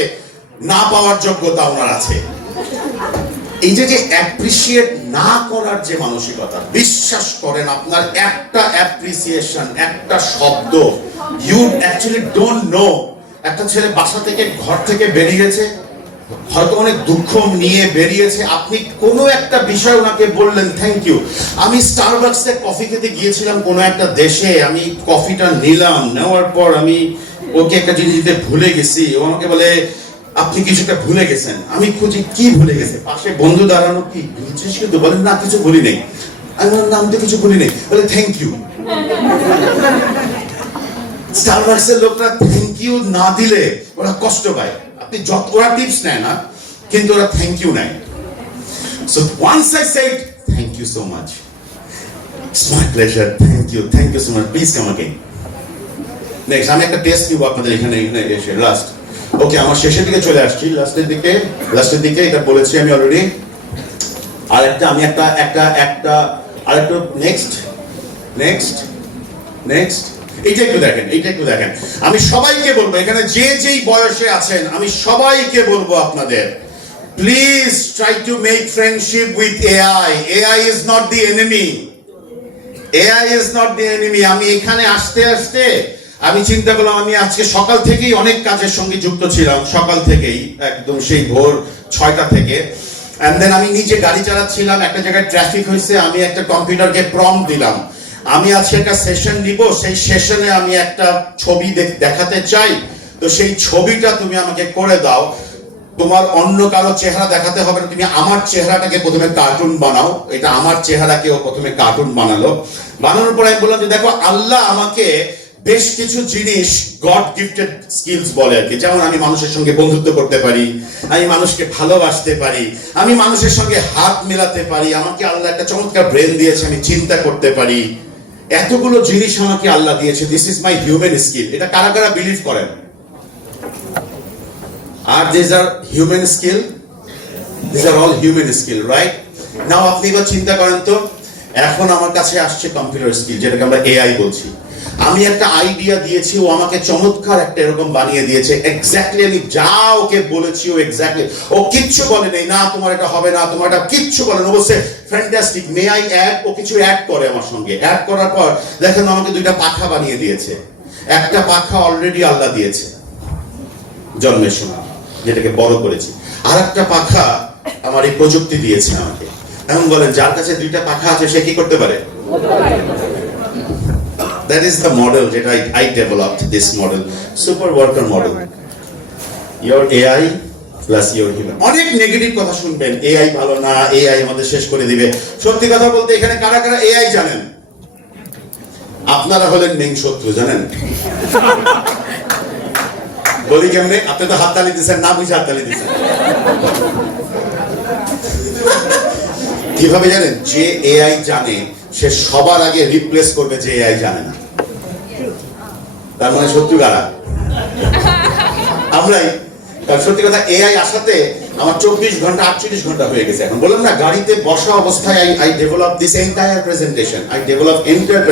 না পাওয়ার যোগ্যতা ওনার আছে। এই যে অ্যাপ্রিশিয়েট না করার যে মানসিকতা, বিশ্বাস করেন আপনার একটা অ্যাপ্রিসিয়েশন, একটা শব্দ, ইউ অ্যাকচুয়ালি ডোন্ট নো। একটা ছেলে বাসা থেকে ঘর থেকে বেরিয়েছে, হয়তো অনেক দুঃখ নিয়ে বেরিয়েছে, আপনি কোনো একটা বিষয় ওনাকে বললেন থ্যাংক ইউ। আমি স্টারবাকসে কফি খেতে গিয়েছিলাম কোনো একটা দেশে, আমি কফিটা নিলাম, নেওয়ার পর আমি ওকে একটা জিনিস দিতে ভুলে গেছি। ও আমাকে বলে আপনি কিছুটা ভুলে গেছেন। আমি খুঁজি কি ভুলে গেছে, পাশে বন্ধু দাঁড়ানো, কি বুঝছিস কিন্তু বলেন না কিছু ভুলি নেই। আমি বললাম নাম তো কিছু ভুলি নেই, বলে থ্যাংক ইউ। স্টারবাকসের লোকরা থ্যাংক ইউ না দিলে ওরা কষ্ট পায়। ওরা টিপস নেয় না, কিন্তু ওরা থ্যাংক ইউ নেয়। So once I said thank you so much, it's my pleasure, thank you so much, please come again. Next আমি একটা টেস্ট নিব আপনাদের এখানে এসে লাস্ট। ওকে আমার শেষের দিকে চলে আসছি, লাস্টের দিকে এটা বলেছি আমি অলরেডি। আরেকটা আমি একটা আরেকটা নেক্সট এইটা একটু দেখেন। আমি সবাইকে বলবো এখানে যে যেই বয়সে আছেন, আমি সবাইকে বলবো আপনাদের please try to make friendship with AI. AI is not the enemy. AI is not the enemy. আমি এখানে আসতে আসতে আমি চিন্তা করলাম, আমি আজকে সকাল থেকেই অনেক কাজের সঙ্গে যুক্ত ছিলাম, সকাল থেকেই একদম সেই ভোর 6টা থেকে। এন্ড দেন আমি নিজে গাড়ি চালাচ্ছিলাম, একটা জায়গায় ট্রাফিক হয়েছে, আমি একটা কম্পিউটারকে প্রম্পট দিলাম, আমি আজকে একটা সেশন দিব, সেই সেশনে আমি একটা ছবি দেখাতে চাই, তো সেই ছবিটা তুমি আমাকে করে দাও। তোমার অন্য কারো চেহারা দেখাতে হবে না, তুমি আমার চেহারাটাকে প্রথমে কার্টুন বানাও। এটা আমার চেহারাকেও প্রথমে কার্টুন বানালো। বানানোর পর আমি বললাম যে দেখো, আল্লাহ আমাকে বেশ কিছু জিনিস গড গিফটেড স্কিলস বলে আর কি, যেমন আমি মানুষের সঙ্গে বন্ধুত্ব করতে পারি, আমি মানুষকে ভালোবাসতে পারি, আমি মানুষের সঙ্গে হাত মেলাতে পারি, আমাকে আল্লাহ একটা চমৎকার ব্রেন দিয়েছে, আমি চিন্তা করতে পারি, এতগুলো জিনিস আমাকে আল্লাহ দিয়েছে। This is my human skill. এটা কারা কারা বিলিভ করেন? আর this are human skill, this are all human skill, right? Now আপনি এবার চিন্তা করেন তো, এখন আমার কাছে আসছে কম্পিউটার স্কিল, যেটাকে আমরা এআই বলছি। আমি একটা আইডিয়া দিয়েছি, ও আমাকে চমৎকার একটা এরকম বানিয়ে দিয়েছে, এক্স্যাক্টলি আমি যা ওকে বলেছি ও এক্স্যাক্টলি, ও কিচ্ছু বলে নেই, না তোমার এটা হবে না, তোমার এটা কিচ্ছু বলে না, বলছে ফ্যান্টাস্টিক, মে আই অ্যাড, ও কিছু অ্যাড করে আমার সঙ্গে। অ্যাড করার পর দেখেন আমাকে 2টা পাখা বানিয়ে দিয়েছে। একটা পাখা অলরেডি আল্লাহ দিয়েছে জন্মের সময়, যেটাকে বড় করেছি। আর একটা পাখা আমার এই প্রযুক্তি দিয়েছে আমাকে। এখন বলেন, যার কাছে 2টা পাখা আছে সে কি করতে পারে? That is the model that I developed, this model, super worker model. Your AI plus your human. অনেক নেগেটিভ কথা শুনবেন, AI ভালো না, AI আমাদের শেষ করে দিবে। সত্যি কথা বলতে এখানে কারা কারা AI জানেন? আপনারা হলেন মেইন শত্রু, জানেন? বলি কেমনে? আপনি তো হাততালি দিচ্ছেন, না বুঝে হাততালি দিচ্ছেন। কিভাবে জানেন? যে AI জানে সে সবার আগে রিপ্লেস করবে যে AI জানে না। তার মানে শত্রু কারা? আমরাই। কারণ সত্যি কথা, AI আসাতে আমার 24 ঘন্টা 48 ঘন্টা হয়ে গেছে। এখন বললাম না, গাড়িতে বসা অবস্থায় I develop this entire presentation, I develop entire,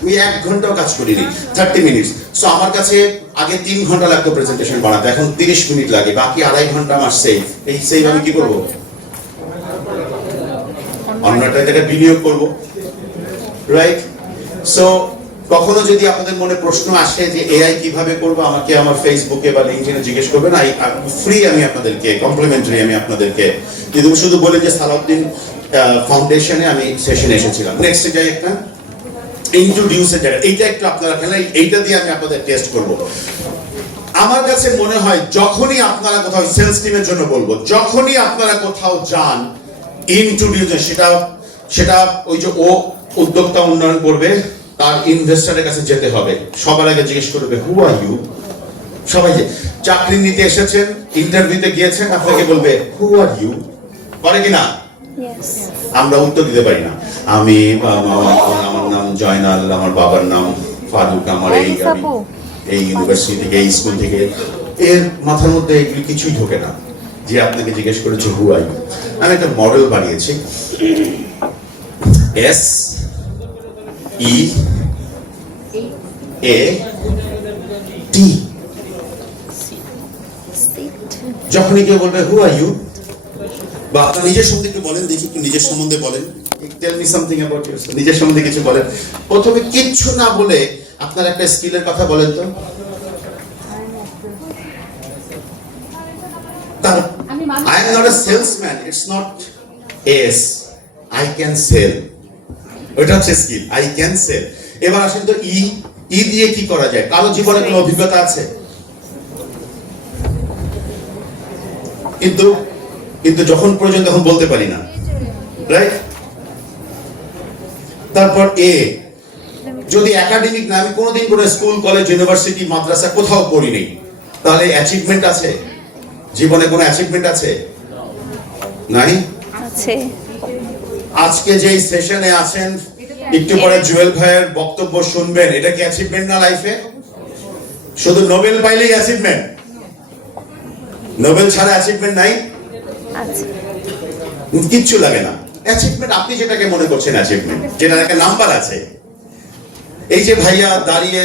আমি 1 ঘন্টাও কাজ করিনি, 30 মিনিটস। সো আমার কাছে আগে 3 ঘন্টা লাগতো প্রেজেন্টেশন বানাতে, এখন 30 মিনিট লাগে, বাকি 2.5 ঘন্টা আমার সেভ। এই সেভ আমি কি করব? অন্যটা থেকে বিনিয়োগ করব, রাইট? সো কখনো যদি আপনাদের মনে প্রশ্ন আসে যে এআই কিভাবে করব, আমাকে আমার ফেসবুকে বা লিঙ্কডইনে জিজ্ঞেস করবেন। ফ্রি আমি আপনাদেরকে, কমপ্লিমেন্টারি আমি আপনাদেরকে, কিন্তু শুধু বলেন যে সালাউদ্দিন ফাউন্ডেশনে আমি সেশনে এসেছিলাম। নেক্সট যাই, একটা ইন্ট্রোডিউসের জায়গা, এইটা একটু আপনারা খেলেন, এইটা দিয়ে আমি আপনাদের টেস্ট করব। আমার কাছে মনে হয় যখনই আপনারা কোথাও, সেলস টিমের জন্য বলবো, যখনই আপনারা কোথাও যান, ইন্ট্রোডিউস, সেটা ওই যে ও উদ্যোক্তা উন্নয়ন করবে, তার ইনভেস্টরের কাছে যেতে হবে, সবার আগে জিজ্ঞেস করবে হু আর ইউ। সবাই যে চাকরি নিতে এসেছেন, ইন্টারভিউতে গিয়েছেন, আপনাকে বলবে হু আর ইউ, করে কিনা? আমরা উত্তর দিতে পারি না। আমি, আমার নাম জয়নাল, আমার বাবার নাম ফারুক, আমার এই ইউনিভার্সিটি থেকে, এই স্কুল থেকে। এর মাথার মধ্যে এগুলি কিছুই ঢোকে না যে আপনাকে জিজ্ঞেস করেছে হু আর ইউ। আমি একটা মডেল বানিয়েছি, SEAT। যখনই কেউ বলবে হু আর ইউ, বা আপনার নিজের সম্বন্ধে একটু বলেন, দেখি একটু নিজের সম্বন্ধে বলেন, tell me something about yourself, নিজের সম্বন্ধে কিছু বলেন। প্রথমে কিচ্ছু না বলে আপনার একটা স্কিলের কথা বলেন তো। I am not a salesman, it's not S, I can sell, ওটা হচ্ছে স্কিল, I can sell। এবার আসেন তো ই দিয়ে কি করা যায়? কারো জীবনে কোনো অভিজ্ঞতা আছে? কিন্তু যখন প্রয়োজন তখন বলতে পারি না, রাইট? তারপর এ, যদি একাডেমিক না, আমি কোনোদিন কোনো স্কুল, কলেজ, ইউনিভার্সিটি, মাদ্রাসা কোথাও পড়িনি, তাহলে অ্যাচিভমেন্ট আছে? জীবনে কোনো অ্যাচিভমেন্ট আছে? নাই। আজকে যে সেশনে আছেন, একটু পরে জুয়েল ভাইয়ের বক্তব্য শুনবেন, এটা কি অ্যাচিভমেন্ট না লাইফে? শুধু নোবেল পাইলেই অ্যাচিভমেন্ট? নোবেল ছাড়া অ্যাচিভমেন্ট নাই, কিচ্ছু লাগে না। অ্যাচিভমেন্ট আপনি যেটাকে মনে করছেন অ্যাচিভমেন্ট, যেটার একটা নাম্বার আছে। এই যে ভাইয়া দাঁড়িয়ে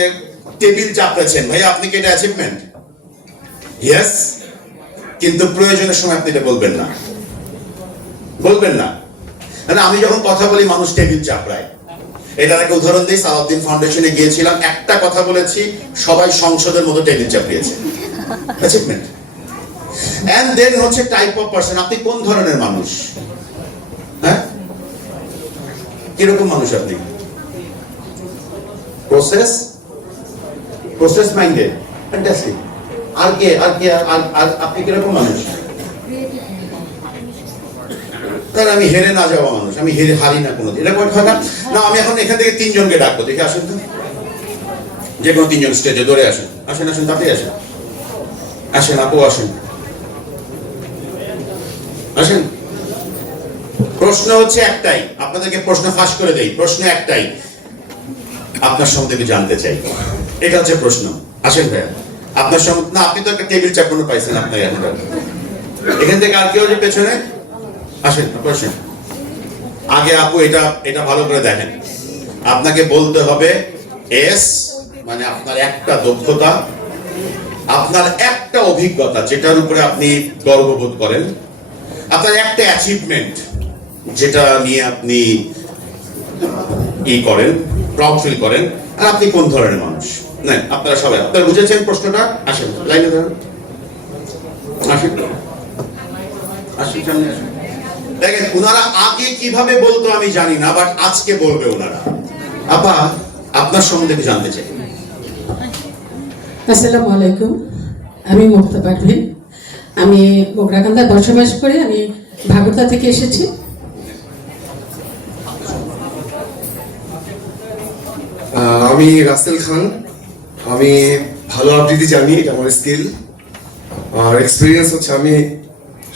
টেবিল চাপড়েছেন, ভাইয়া আপনি কি এটা অ্যাচিভমেন্ট? ইয়েস, কিন্তু প্রয়োজনের সময় আপনি এটা বলবেন না। বলবেন না? মানে আমি যখন কথা বলি মানুষ টেবিল চাপড়ায়। এটার একটা উদাহরণ দিই, সালাউদ্দিন ফাউন্ডেশনে গিয়েছিলাম, একটা কথা বলেছি, সবাই সংসদের মতো টেবিল চাপড়িয়েছে। অ্যাচিভমেন্ট। এন্ড দেন হচ্ছে টাইপ অফ পারসন, আপনি কোন ধরনের মানুষ? হ্যাঁ, কিরকম মানুষ আপনি? Process minded, fantastic. আর আপনি কিরকম মানুষ? তাহলে আমি হেরে না যাওয়া মানুষ, আমি হারি না কোনোদিন, এটা কয় কথা না। আমি এখন এখান থেকে 3 জনকে ডাকবো, দেখে আসেন তো, যে কোনো 3 জন স্টেজে দৌড়ে আসেন, আসেন তাতেই আসেন, আপু আসেন। প্রশ্ন হচ্ছে একটাই, আপনাদেরকে প্রশ্ন ফাঁস করে দেই, প্রশ্ন একটাই, আপনার সম্বন্ধে জানতে চাই, এটা হচ্ছে প্রশ্ন। আসেন ভাইয়া, আপনার সম্বন্ধে না, আপনি তো একটা টেবিল চাপানো পাইছেন, আপনার এখন এখান থেকে আর কেউ যে পেছনে আসেন, আসেন আগে। আপু এটা ভালো করে দেখেন, আপনাকে বলতে হবে এস মানে আপনার একটা দক্ষতা, আপনার একটা অভিজ্ঞতা যেটার উপরে আপনি গর্ববোধ করেন, আপনার একটা অ্যাচিভমেন্ট যেটা নিয়ে আপনি করেন, প্রাউড ফিল করেন, আর আপনি কোন ধরনের মানুষ। না, আপনারা সবাই আপনারা বুঝেছেন প্রশ্নটা? আসেন লাইনে ধরুন, আসেন সামনে আসেন। দেখেন, ওনারা আগে কিভাবে বলতো আমি জানি না, বাট আজকে বলবে ওনারা। আপা, আপনার সম্বন্ধে জানতে চাই। আসসালামু আলাইকুম, আমি মুক্তা পারভিন। আমি মোগরাকান্দায় বসবাস করি, আমি ভাগরতা থেকে এসেছি। আমি রাসেল খান। আমি ভালো আবৃত্তি জানি, এটা আমার স্কিল। আর এক্সপিরিয়েন্স হচ্ছে আমি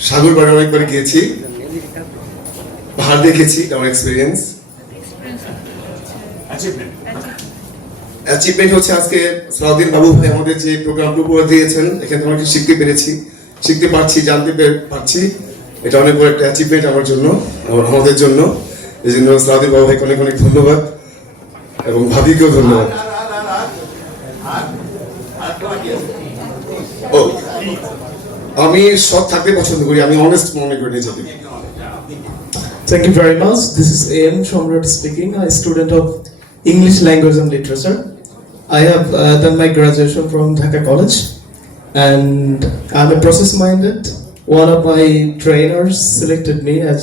সাগর পাড়ে অনেকবার গিয়েছি, পাহাড় দেখেছি, এটা আমার এক্সপিরিয়েন্স। অ্যাচিভমেন্ট হচ্ছে আজকে সালাউদ্দিন বাবু ভাই আমাদের যে প্রোগ্রামটা উপহার দিয়েছেন, এখানে থেকে অনেক শিখতে পেরেছি, শিখতে পারছি, জানতে পারছি। এটা অনেক বড় একটা অ্যাচিভমেন্ট আমার জন্য, আমাদের জন্য। এই জন্য সালাউদ্দিন বাবু ভাইকে অনেক অনেক ধন্যবাদ এবং ভাবিকেও ধন্যবাদ। আমি সৎ থাকতে পছন্দ করি, আমি অনেস্ট মনে করি নিজেকে। Thank you very much. This is A.M. Shomrat speaking, a student of English Language and Literature. I have done my graduation from Dhaka College, and I'm a process-minded. One of my trainers selected me as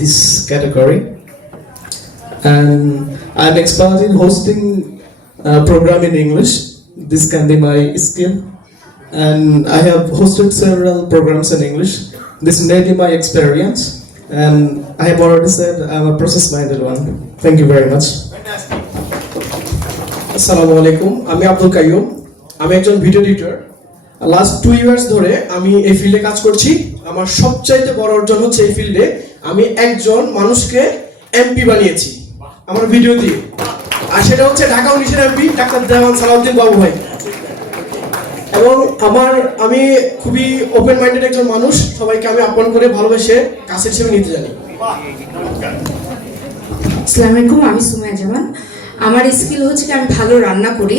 this category, and I'm expert in hosting program in English. This can be my skill, and I have hosted several programs in English. This may be my experience, and I have already said I'm a process-minded one. Thank you very much. আসসালামু আলাইকুম, আমি আব্দুল কাইয়ুম। আমি একজন video editor. Last 2 years ধরে আমি এই ফিল্ডে কাজ করছি। আমার সবচাইতে বড় অর্জন হচ্ছে এই ফিল্ডে আমি একজন মানুষকে এমপি বানিয়েছি আমার ভিডিও দিয়ে, আর সেটা হচ্ছে ঢাকা 19-এর এমপি ডাক্তার দেওয়ান সালাউদ্দিন বাবু ভাই। এবং আমি খুবই ওপেন মাইন্ডেড একজন মানুষ, সবাইকে আমি আপন করে ভালোবেসে কাছের হিসেবে নিতে জানি। আসসালামু আলাইকুম, আমি সুমাইয়া জামান। আমার স্কিল হচ্ছে কি আমি ভালো রান্না করি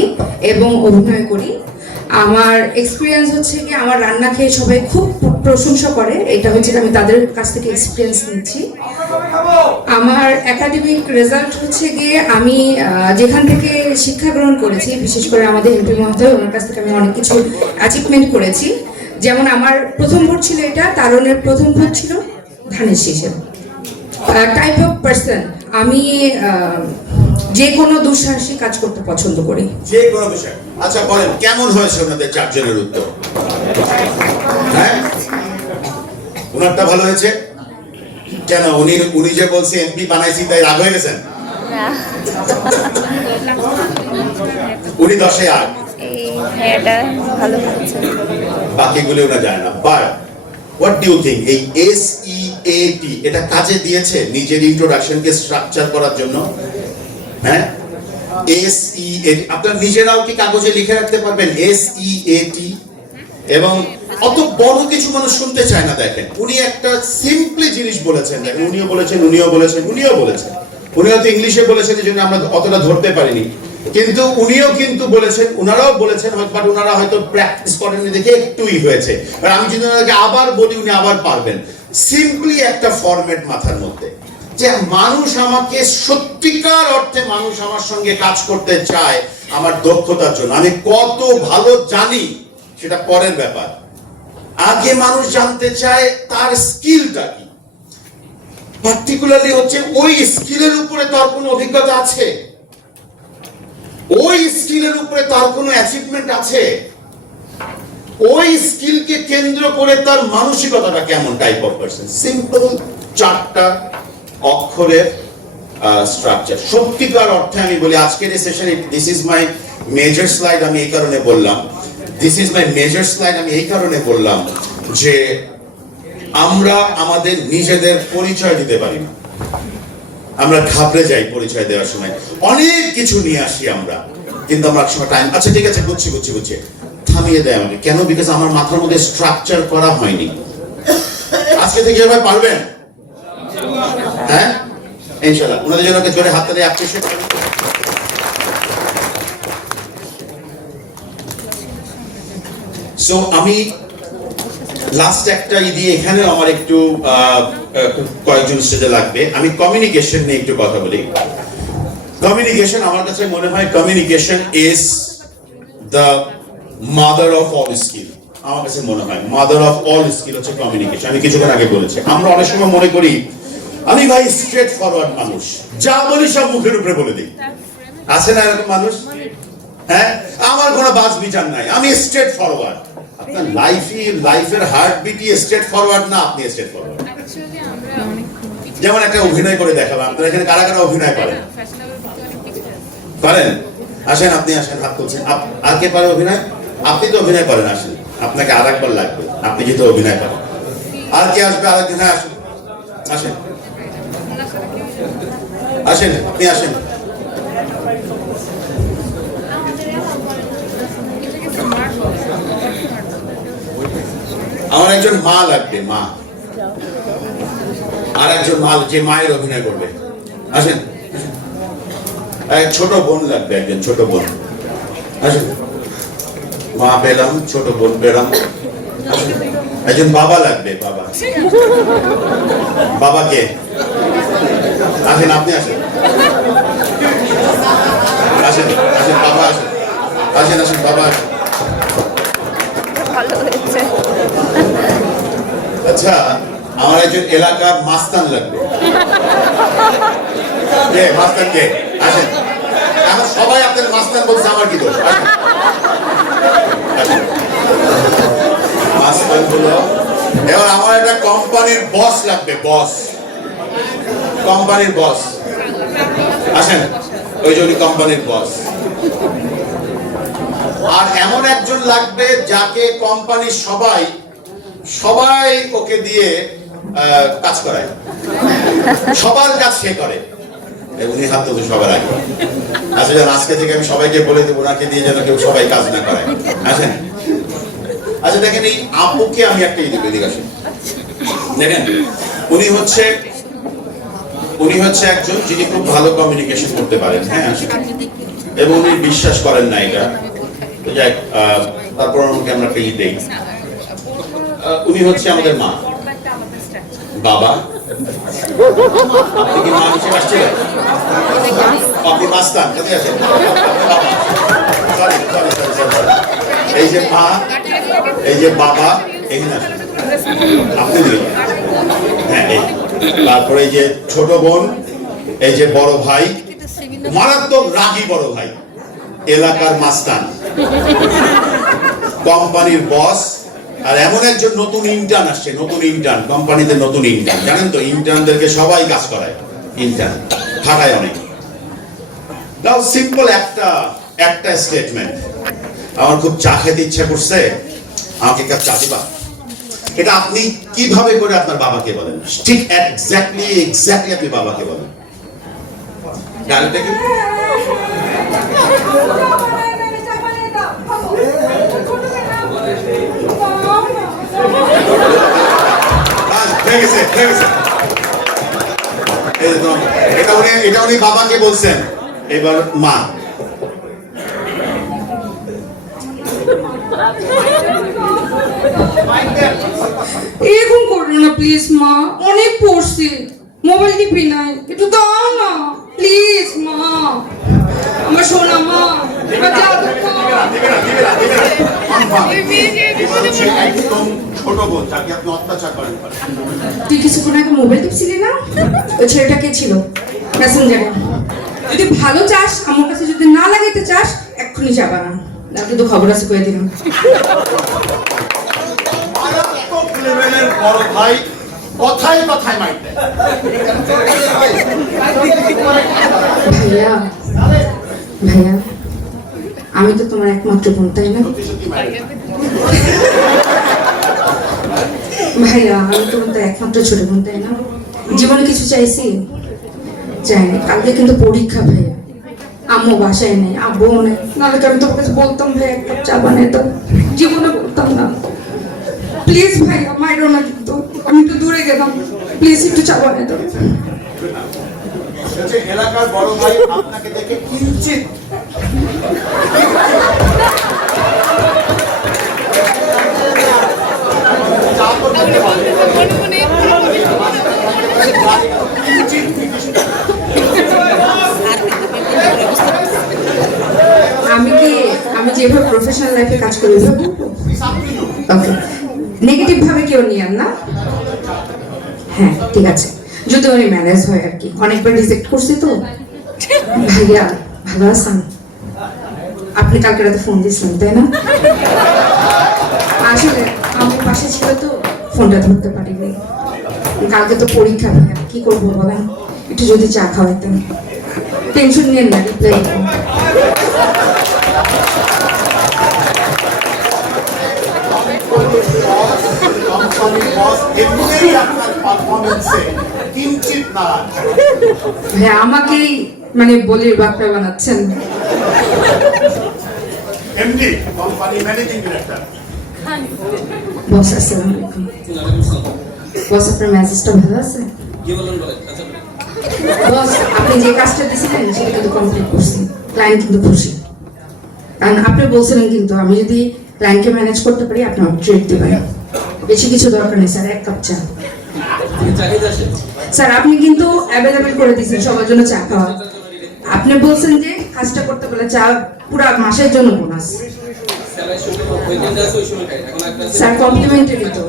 এবং অভিনয় করি। আমার এক্সপিরিয়েন্স হচ্ছে কি আমার রান্না খেয়ে সবাই খুব প্রশংসা করে, এটা হচ্ছে আমি তাদের কাছ থেকে এক্সপিরিয়েন্স নিচ্ছি। আমার একাডেমিক রেজাল্ট হচ্ছে গিয়ে আমি যেখান থেকে শিক্ষা গ্রহণ করেছি, বিশেষ করে আমাদের এমপি মহোদয়, ওনার কাছ থেকে আমি অনেক কিছু অ্যাচিভমেন্ট করেছি। যেমন আমার প্রথম ভোট ছিল এটা, তারুণের প্রথম ভোট ছিল ধানের শীষে। টাইপ অফ পার্সন, আমি যে কোনো দুঃসাহসী কাজ করতে পছন্দ করি। যে কোনো বিষয়। আচ্ছা বলেন, কেমন হয়েছে ওনাদের 4 জনের উত্তর? হ্যাঁ, ওনারটা ভালো হয়েছে কেন? উনি যে বলছে এমপি বানাইছি তাই রাগ হয়ে গেছেন? উনি 10-এ 8, এটা ভালো হচ্ছে। বাকিগুলো ওরা যায় না। But what do you think এই SEAT এটা কাজে দিয়েছে নিজের ইন্ট্রোডাকশনকে স্ট্রাকচার করার জন্য? হ্যাঁ, SEAT আপনারা নিজেরাও কি কাগজে লিখে রাখতে পারবেন SEAT? এবং অত বড় কিছু মানুষ শুনতে চায় না। দেখেন, উনি একটা সিম্পলি জিনিস বলেছেন, দেখেন উনিও বলেছেন, উনি হয়তো ইংলিশে বলেছেন, এই জন্য আমরা অতটা ধরতে পারিনি, কিন্তু উনিও কিন্তু বলেছেন, ওনারাও বলেছেন, বাট ওনারা হয়তো প্র্যাকটিস করেননি দেখে একটুই হয়েছে। আর আমি যদি ওনাকে আবার বলি উনি আবার পারবেন। সিম্পলি একটা ফরম্যাট মাথার মধ্যে, যে মানুষ আমাকে সত্যিকার অর্থে মানুষ আমার সঙ্গে কাজ করতে চায় আমার দক্ষতার জন্য। আমি কত ভালো জানি সেটা পরের ব্যাপার, আগে মানুষ জানতে চায় তার স্কিলটা কি, পার্টিকুলারলি হচ্ছে ওই স্কিলের উপরে তার কোনো অভিজ্ঞতা আছে, ওই স্কিলের উপরে তার কোনো অ্যাচিভমেন্ট আছে, ওই স্কিলকে কেন্দ্র করে তার মানসিকতাটা কেমন টাইপ অফ পারসন। সিম্পল 4টা অক্ষরের স্ট্রাকচার। সত্যিকার অর্থে আমি বলি আজকের এই সেশনে this is my major slide, আমি এই কারণে বললাম যে আমরা আমাদের নিজেদের পরিচয় দিতে পারি না, আমরা ঘাবড়ে যাই পরিচয় দেওয়ার সময়, অনেক কিছু নিয়ে আসি আমরা, কিন্তু আমরা সময় টাইম, আচ্ছা ঠিক আছে বুঝছি থামিয়ে দেয় আমাকে। কেন? বিকজ আমার মাথার মধ্যে স্ট্রাকচার করা হয়নি। আজকে থেকে সবাই পারবেন? হ্যাঁ ইনশাআল্লাহ। ওনাদের জন্য জোরে হাত তালি অ্যাপ্রিশিয়েট করুন। সো আমি লাস্ট একটা দিয়ে এখানেও আমার একটু কয়েকজন স্টেজে লাগবে। আমি কমিউনিকেশন নিয়ে একটু কথা বলি। কমিউনিকেশন আমার কাছে মনে হয় communication is the mother of all skill. আমার কাছে মনে হয় মাদার অফ অল স্কিল হচ্ছে কমিউনিকেশন। আমি কিছুক্ষণ আগে বলেছি, আমরা অনেক সময় মনে করি আমি ভাই স্ট্রেট ফরওয়ার্ড মানুষ, যা বলি সব মুখের উপরে বলে দিই। আছে না এরকম মানুষ? হ্যাঁ, আমার কোনো বাজ বিচার নাই, আমি স্ট্রেট ফরওয়ার্ড। আপনার লাইফের হার্ট বিটই স্ট্রেট ফরওয়ার্ড না, আপনি স্ট্রেট ফরওয়ার্ড। যেমন একটা অভিনয় করে দেখালাম, আপনারা এখানে কারা কারা অভিনয় করেন? পারেন? আসেন, আপনি আসেন, হাত তুলছেন। আর কে পারে অভিনয়? আপনি তো অভিনয় করেন, আসেন, আপনাকে আর একবার লাগবে, আপনি যেহেতু অভিনয় করেন। আর কে আসবে আরেকদিন? হ্যাঁ আসেন, আসেন আসেন, আপনি আসেন। আমার একজন মা লাগবে, মা, আর একজন মা যে মায়ের অভিনয় করবে। আসেন। এক ছোট বোন লাগবে, একজন ছোট বোন। আসেন। মা পেলাম, ছোট বোন পেলাম। আসেন। একজন বাবা লাগবে, বাবা। বাবাকে আসেন, আপনি আসেন, আসেন, আসেন, বাবা আসেন, আসেন, আসেন, বাবা আসেন। ভালো হয়েছে। আচ্ছা, আমার একজন এলাকার মাস্তান লাগবে। কে মাস্তান? কে? আসেন। এখন সবাই আপনার মাস্তান বলছে, আমার কি দোষ? আসেন। আসেন। মাস্তান হলো। এবার আমার একটা কোম্পানির বস লাগবে, বস, কোম্পানির বস। আসেন, ওই জন্য কোম্পানির বস। আর এমন একজন লাগবে যাকে কোম্পানির সবাই ওকে দিয়ে কাজ করায়, সবার কাজ সে করে। উনি হাত তুলতে সবার আগে। আচ্ছা, যেন আজকে থেকে আমি সবাইকে বলে দেবো ওনাকে দিয়ে যেন কেউ সবাই কাজ না করায়। আসেন। আচ্ছা দেখেন, এই আপুকে আমি একটা এদিকে আসেন। দেখেন, উনি হচ্ছে একজন যিনি খুব ভালো কমিউনিকেশন করতে পারেন। হ্যাঁ, এবং উনি বিশ্বাস করেন না এটা, তারপর আমাকে আমরা একটা দেই। উনি হচ্ছে আমাদের মা, বাবা। আপনি কি মা হিসেবে আসছিলেন? আপনি মাস্তান, কোথায় আছেন? এই যে মা, এই যে বাবা, এখানে আসেন আপনি। হ্যাঁ, তারপরে এই যে ছোট বোন, এই যে বড় ভাই, মারাত্মক রাগী বড় ভাই, এলাকার মাস্তান, কোম্পানির বস। আর এমন একজন নতুন ইন্টার্ন আসছে, নতুন ইন্টার্ন, কোম্পানিতে নতুন ইন্টার্ন। জানেন তো, ইন্টার্নদেরকে সবাই কাজ করায়, ইন্টার্ন খাটায় অনেক। নাও সিম্পল একটা স্টেটমেন্ট। আমার খুব চা খেতে ইচ্ছা করছে, আমাকে এক কাপ চা দিবা? এটা আপনি কিভাবে করে আপনার বাবাকে বলেন? ঠিক এক্স্যাক্টলি আপনি বাবাকে বলেন। ডালটা কি? এটা উনি বাবাকে বলছেন। এবার মা। এরকম করো না প্লিজ মা, অনেক পড়ছি, মোবাইল টিপি নাই, একটু দাও না প্লিজ মা, আমার সোনা মা, এবার যাও তো মা। একদম ছোট বোন যাকে আপনি অত্যাচার করেন। তুই কিছুক্ষণ আগে মোবাইল টিপছিলি না? ওই ছেলেটা কে ছিল মেসেঞ্জারে? যদি ভালো চাস, আমার কাছে যদি না লাগাইতে চাস, এক্ষুনি যাবা না, না কিন্তু খবর আছে কয়ে দিলাম। মারাত্মক লেভেলের বড় ভাই কথায় কথায় মাইর দেয়। ভাইয়া ভাইয়া, আমি তো তোমার একমাত্র বোন, তাই না? সত্যি সত্যি মাইর দেয়। ভাইয়া, আমি তোমার তো একমাত্র ছোট বোন, তাই না? জীবনে কিছু চাইছি? চাইনি। কালকে কিন্তু পরীক্ষা ভাইয়া, আম্মু বাসায় নেই, আব্বুও নেই, নাহলে তো আমি তোমার কাছে বলতাম ভাই এক কাপ চা বানাই দাও, জীবনে বলতাম না। প্লিজ ভাইয়া, মাইরো না কিন্তু, আমি একটু দূরে গেলাম, প্লিজ একটু চা বানাই দাও। হচ্ছে এলাকার বড় ভাই আপনাকে দেখে কিঞ্চিত আমি যেভাবে প্রফেশনাল লাইফে কাজ করি, ওকে, নেগেটিভ ভাবে কেউ নিয়েন না। হ্যাঁ ঠিক আছে, যদি উনি ম্যানেজ হয় আর কি, অনেকবার রিজেক্ট করছি তো। ভাইয়া ভালো আছেন? আপনি কালকে রাতে ফোন দিয়েছিলেন তাই না? আসলে আমার পাশে ছিল তো, ফোনটা ধরতে পারিনি। কালকে তো পরীক্ষা, ভাইয়া কি করবো বলেন, একটু যদি চা খাওয়াইতেন। টেনশন নিয়েন না, রিপ্লাই হ্যাঁ, আমাকেই মানে বলির বাকরা বানাচ্ছেন। MD company managing director. Boss আসসালামু আলাইকুম। বস, আপনার মেসেজটা ভালো আছে? বস, আপনি যে কাজটা দিয়েছিলেন সেটা কিন্তু কমপ্লিট করছি, ক্লায়েন্ট কিন্তু খুশি। কারণ আপনি বলছিলেন কিন্তু আমি যদি ক্লায়েন্টকে ম্যানেজ করতে পারি আপনি আমাকে ট্রিট দিবেন। বেশি কিছু দরকার নেই স্যার, এক কাপ চা। স্যার আপনি কিন্তু অ্যাভেলেবেল করে দিয়েছেন সবার জন্য চা খাওয়া। আপনি বলছেন যে কাজটা করতে পারলে চা পুরো মাসের জন্য বোনাস। স্যার কমপ্লিমেন্টারি তো।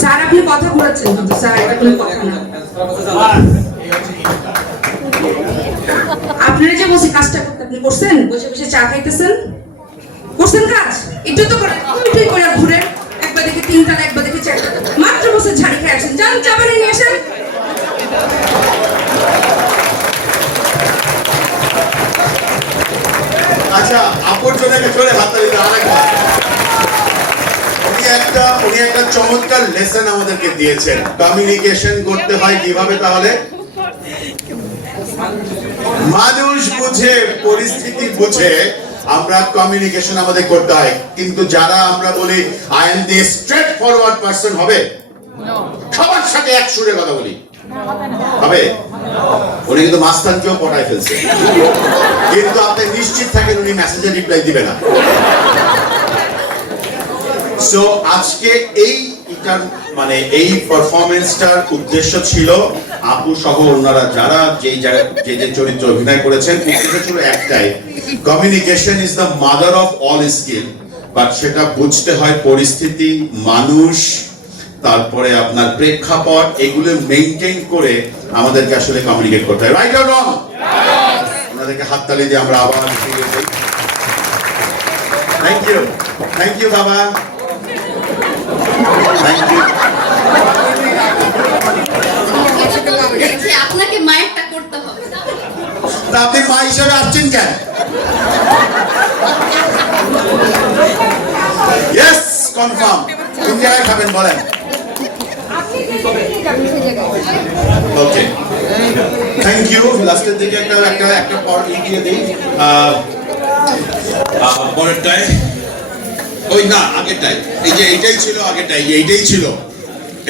স্যার আপনি কথা বলেছেন কিন্তু স্যার, এটা কোনো কথা না। আপনারা যে বসে কাজটা করতে আপনি করছেন, বসে বসে চা খাইতেছেন, করছেন কাজ? একটু তো করে, একটু করে ঘুরে একবার দেখে তিনতলা, একবার দেখে চারটা, মাত্র বসে ঝাড়ি খেয়ে আসেন, যান চা বানিয়ে নিয়ে আসেন। আচ্ছা, আপরজনকে চলে হাততালি দাও আরেকবার। উনি একটা চমৎকার লেসন আমাদেরকে দিয়েছেন, কমিউনিকেশন করতে হয় কিভাবে। তাহলে মানুষ বুঝে, পরিস্থিতি বুঝে আমরা কমিউনিকেশন আমাদের করতে হয়। কিন্তু যারা আমরা বলি I am the straight forward person, হবে? সবার সাথে এক সুরে কথা বলি, হবে? উনি কিন্তু মাস্তানকেও পটায় ফেলছে, কিন্তু আপনি নিশ্চিত থাকেন উনি মেসেজে রিপ্লাই দিবে না। সো আজকে এইটার মানে এই পারফরমেন্সটার উদ্দেশ্য ছিল আপু সহ ওনারা যারা যে চরিত্র অভিনয় করেছেন, উদ্দেশ্য ছিল একটাই, communication is the mother of all skill. But সেটা বুঝতে হয় পরিস্থিতি, মানুষ, তারপরে আপনার প্রেক্ষাপট, এগুলো মেইনটেইন করে আমাদেরকে আসলে কমিউনিকেট করতে হয়। রাইট অর রং? ওনাদেরকে হাততালি দিয়ে আমরা আবার ফিরে যাই। থ্যাংক ইউ বাবা, থ্যাংক ইউ। আপনাকে মায়েরটা করতে হবে। তা আপনি মা হিসেবে আসছেন কেন? Yes, confirm. কোন জায়গায় খাবেন বলেন? ওকে, থ্যাংক ইউ। লাস্টের দিকে একটা পর এগিয়ে দিই। পরেরটায় ওই না, আগেরটাই, এই যে এইটাই ছিল, আগেরটাই এইটাই ছিল।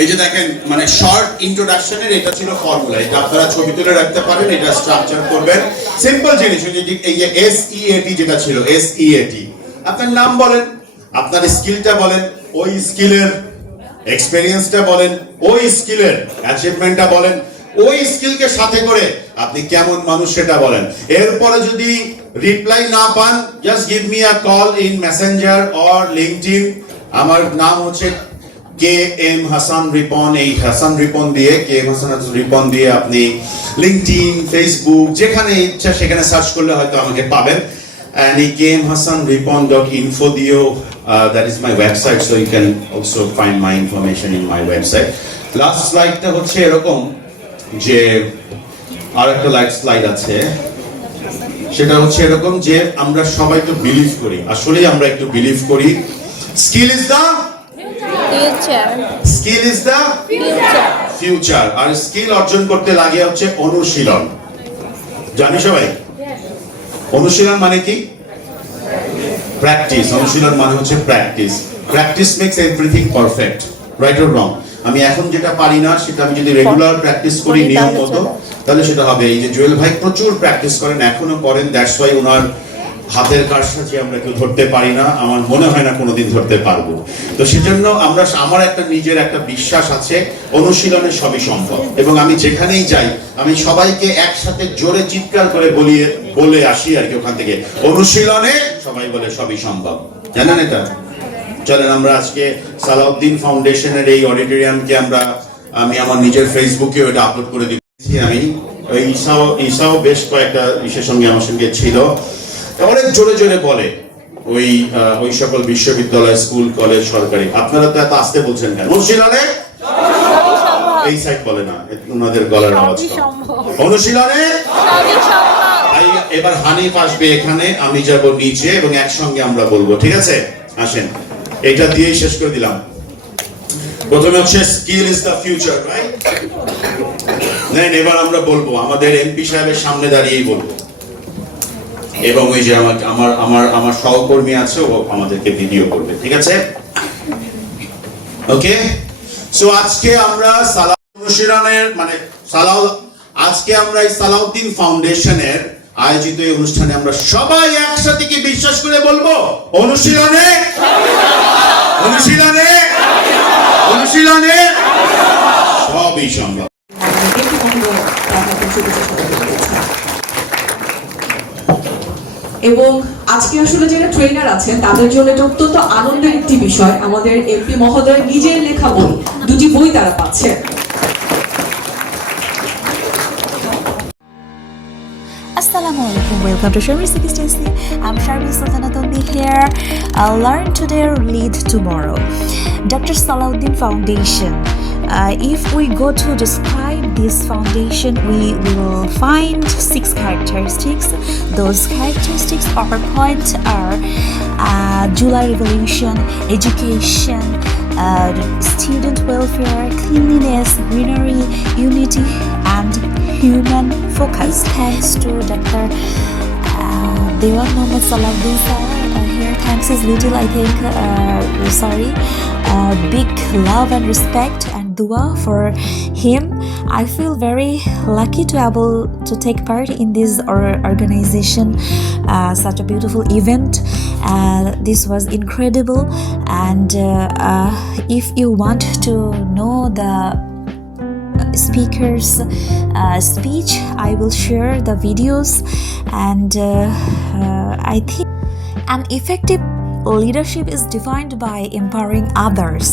এই যে দেখেন, মানে শর্ট ইন্ট্রোডাকশনের এটা ছিল ফর্মুলা, এটা আপনারা ছবি তুলে রাখতে পারেন, এটা স্ট্রাকচার করবেন, সিম্পল জিনিস। এই যে SEAT যেটা ছিল, SEAT, আপনার নাম বলেন, আপনার স্কিলটা বলেন, ওই স্কিলের এক্সপেরিয়েন্সটা বলেন, ওই স্কিলের অ্যাচিভমেন্টটা বলেন, ওই স্কিলকে সাথে করে আপনি কেমন মানুষ সেটা বলেন। এরপরে যদি রিপ্লাই না পান, just give me a call in Messenger or LinkedIn. আমার নাম হচ্ছে KM হাসান রিপন। এই হাসান রিপন দিয়ে, KM হাসান রিপন দিয়ে আপনি লিঙ্কডইন, ফেসবুক যেখানে ইচ্ছা সেখানে সার্চ করলে হয়তো আমাকে পাবেন। And kmhasanripon.info দিয়েও that is my website, so you can also find my information in my website. Last স্লাইডটা হচ্ছে এরকম যে আর একটা স্লাইড আছে, সেটা হচ্ছে এরকম যে আমরা সবাই তো বিলিভ করি, আসলে আমরা একটু বিলিভ করি স্কিল ইজ দ্য ফিউচার। আর স্কিল অর্জন করতে লাগে হচ্ছে অনুশীলন। জানি সবাই অনুশীলন মানে কি? প্র্যাকটিস। অনুশীলন মানে হচ্ছে practice. Practice makes everything perfect, right or wrong? আমি এখন যেটা পারি না সেটা আমি যদি রেগুলার প্র্যাকটিস করি নিয়ম মতো, তাহলে সেটা হবে। এই যে জুয়েল ভাই প্রচুর প্র্যাকটিস করেন, এখনো করেন, দ্যাটস ওয়াই ওনার হাতের কারসাজি আমরা কেউ ধরতে পারি না, আমার মনে হয় না কোনোদিন ধরতে পারবো। তো সেজন্য আমার একটা নিজের একটা বিশ্বাস আছে, অনুশীলনে সবই সম্ভব। এবং আমি যেখানেই যাই আমি সবাইকে একসাথে জোরে চিৎকার করে বলে আসি আর কি ওখান থেকে, অনুশীলনে সবাই বলে সবই সম্ভব। জানেন এটা? চলেন আমরা আজকে সালাউদ্দিন ফাউন্ডেশনের এই অডিটোরিয়ামকে আমি আমার নিজের ফেসবুকে ওটা আপলোড করে দিচ্ছি। আমি ঈশাও বেশ কয়েকটা ঈশার সঙ্গে আমার সঙ্গে ছিল, অনেক জোরে জোরে বলে ওই সকল বিশ্ববিদ্যালয়, স্কুল, কলেজ, সরকারি। আপনারা তো এত আসতে বলছেন কেন? অনুশীলনে এই সাইড বলে না, ওনাদের গলার আওয়াজ অনুশীলনে। এবার হানিফ আসবে এখানে, আমি যাব নিচে এবং একসঙ্গে আমরা বলবো, ঠিক আছে? আসেন, এটা দিয়েই শেষ করে দিলাম। প্রথমে হচ্ছে skill is the future, right? নেন, এবার আমরা বলবো, আমাদের এমপি সাহেবের সামনে দাঁড়িয়েই বলবো, এবং ওই যে আমার সহকর্মী আছে ও আমাদেরকে ভিডিও করবে, ঠিক আছে? ওকে, সো আজকে আমরা আজকে আমরা এই সালাউদ্দিন ফাউন্ডেশনের আয়োজিত এই অনুষ্ঠানে আমরা সবাই একসাথে কি বিশ্বাস করে বলবো? অনুশীলনে অনুশীলনে অনুশীলনে সবই সম্ভব। এবং আজকে আসলে যারা ট্রেনার আছেন তাদের জন্য এটা অত্যন্ত আনন্দের একটি বিষয়, আমাদের এমপি মহোদয় নিজের লেখা বই, 2টি বই তারা পাচ্ছে। Assalamualaikum, welcome to Sharmi 60. I'm Sharmi Sultanatondi here. Learn today, lead tomorrow. Dr. Salahuddin Foundation. If we go to describe this foundation, we will find 6 characteristics. Those characteristics or points are July Revolution, education, student welfare, cleanliness, greenery, unity, and human focus. Thanks to Dr. Dewan Mohammad Salahuddin sir. Here, thanks is little, I think. Big love and respect and dua for him. I feel very lucky to able to take part in this organization, such a beautiful event. This was incredible, and if you want to know the speaker's speech, I will share the videos, and I think an effective leadership is defined by empowering others.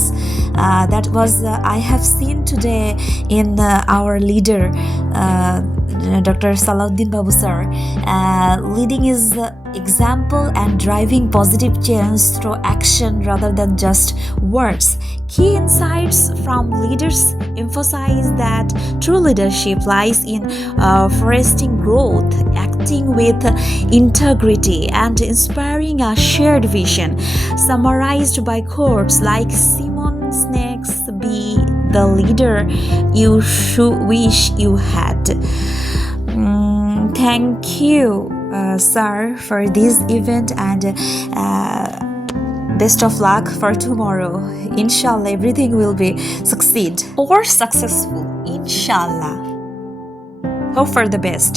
That was I have seen today in our leader, Dr. Salahuddin Babu sir. Leading is example and driving positive change through action rather than just words. Key insights from leaders emphasize that true leadership lies in fostering growth, acting with integrity, and inspiring a shared vision. Summarized by quotes like Simon Sinek's "Be the leader you wish you had." Thank you, sir, for this event, and best of luck for tomorrow. Inshallah, everything will be succeed or successful. Inshallah. Hope for the best.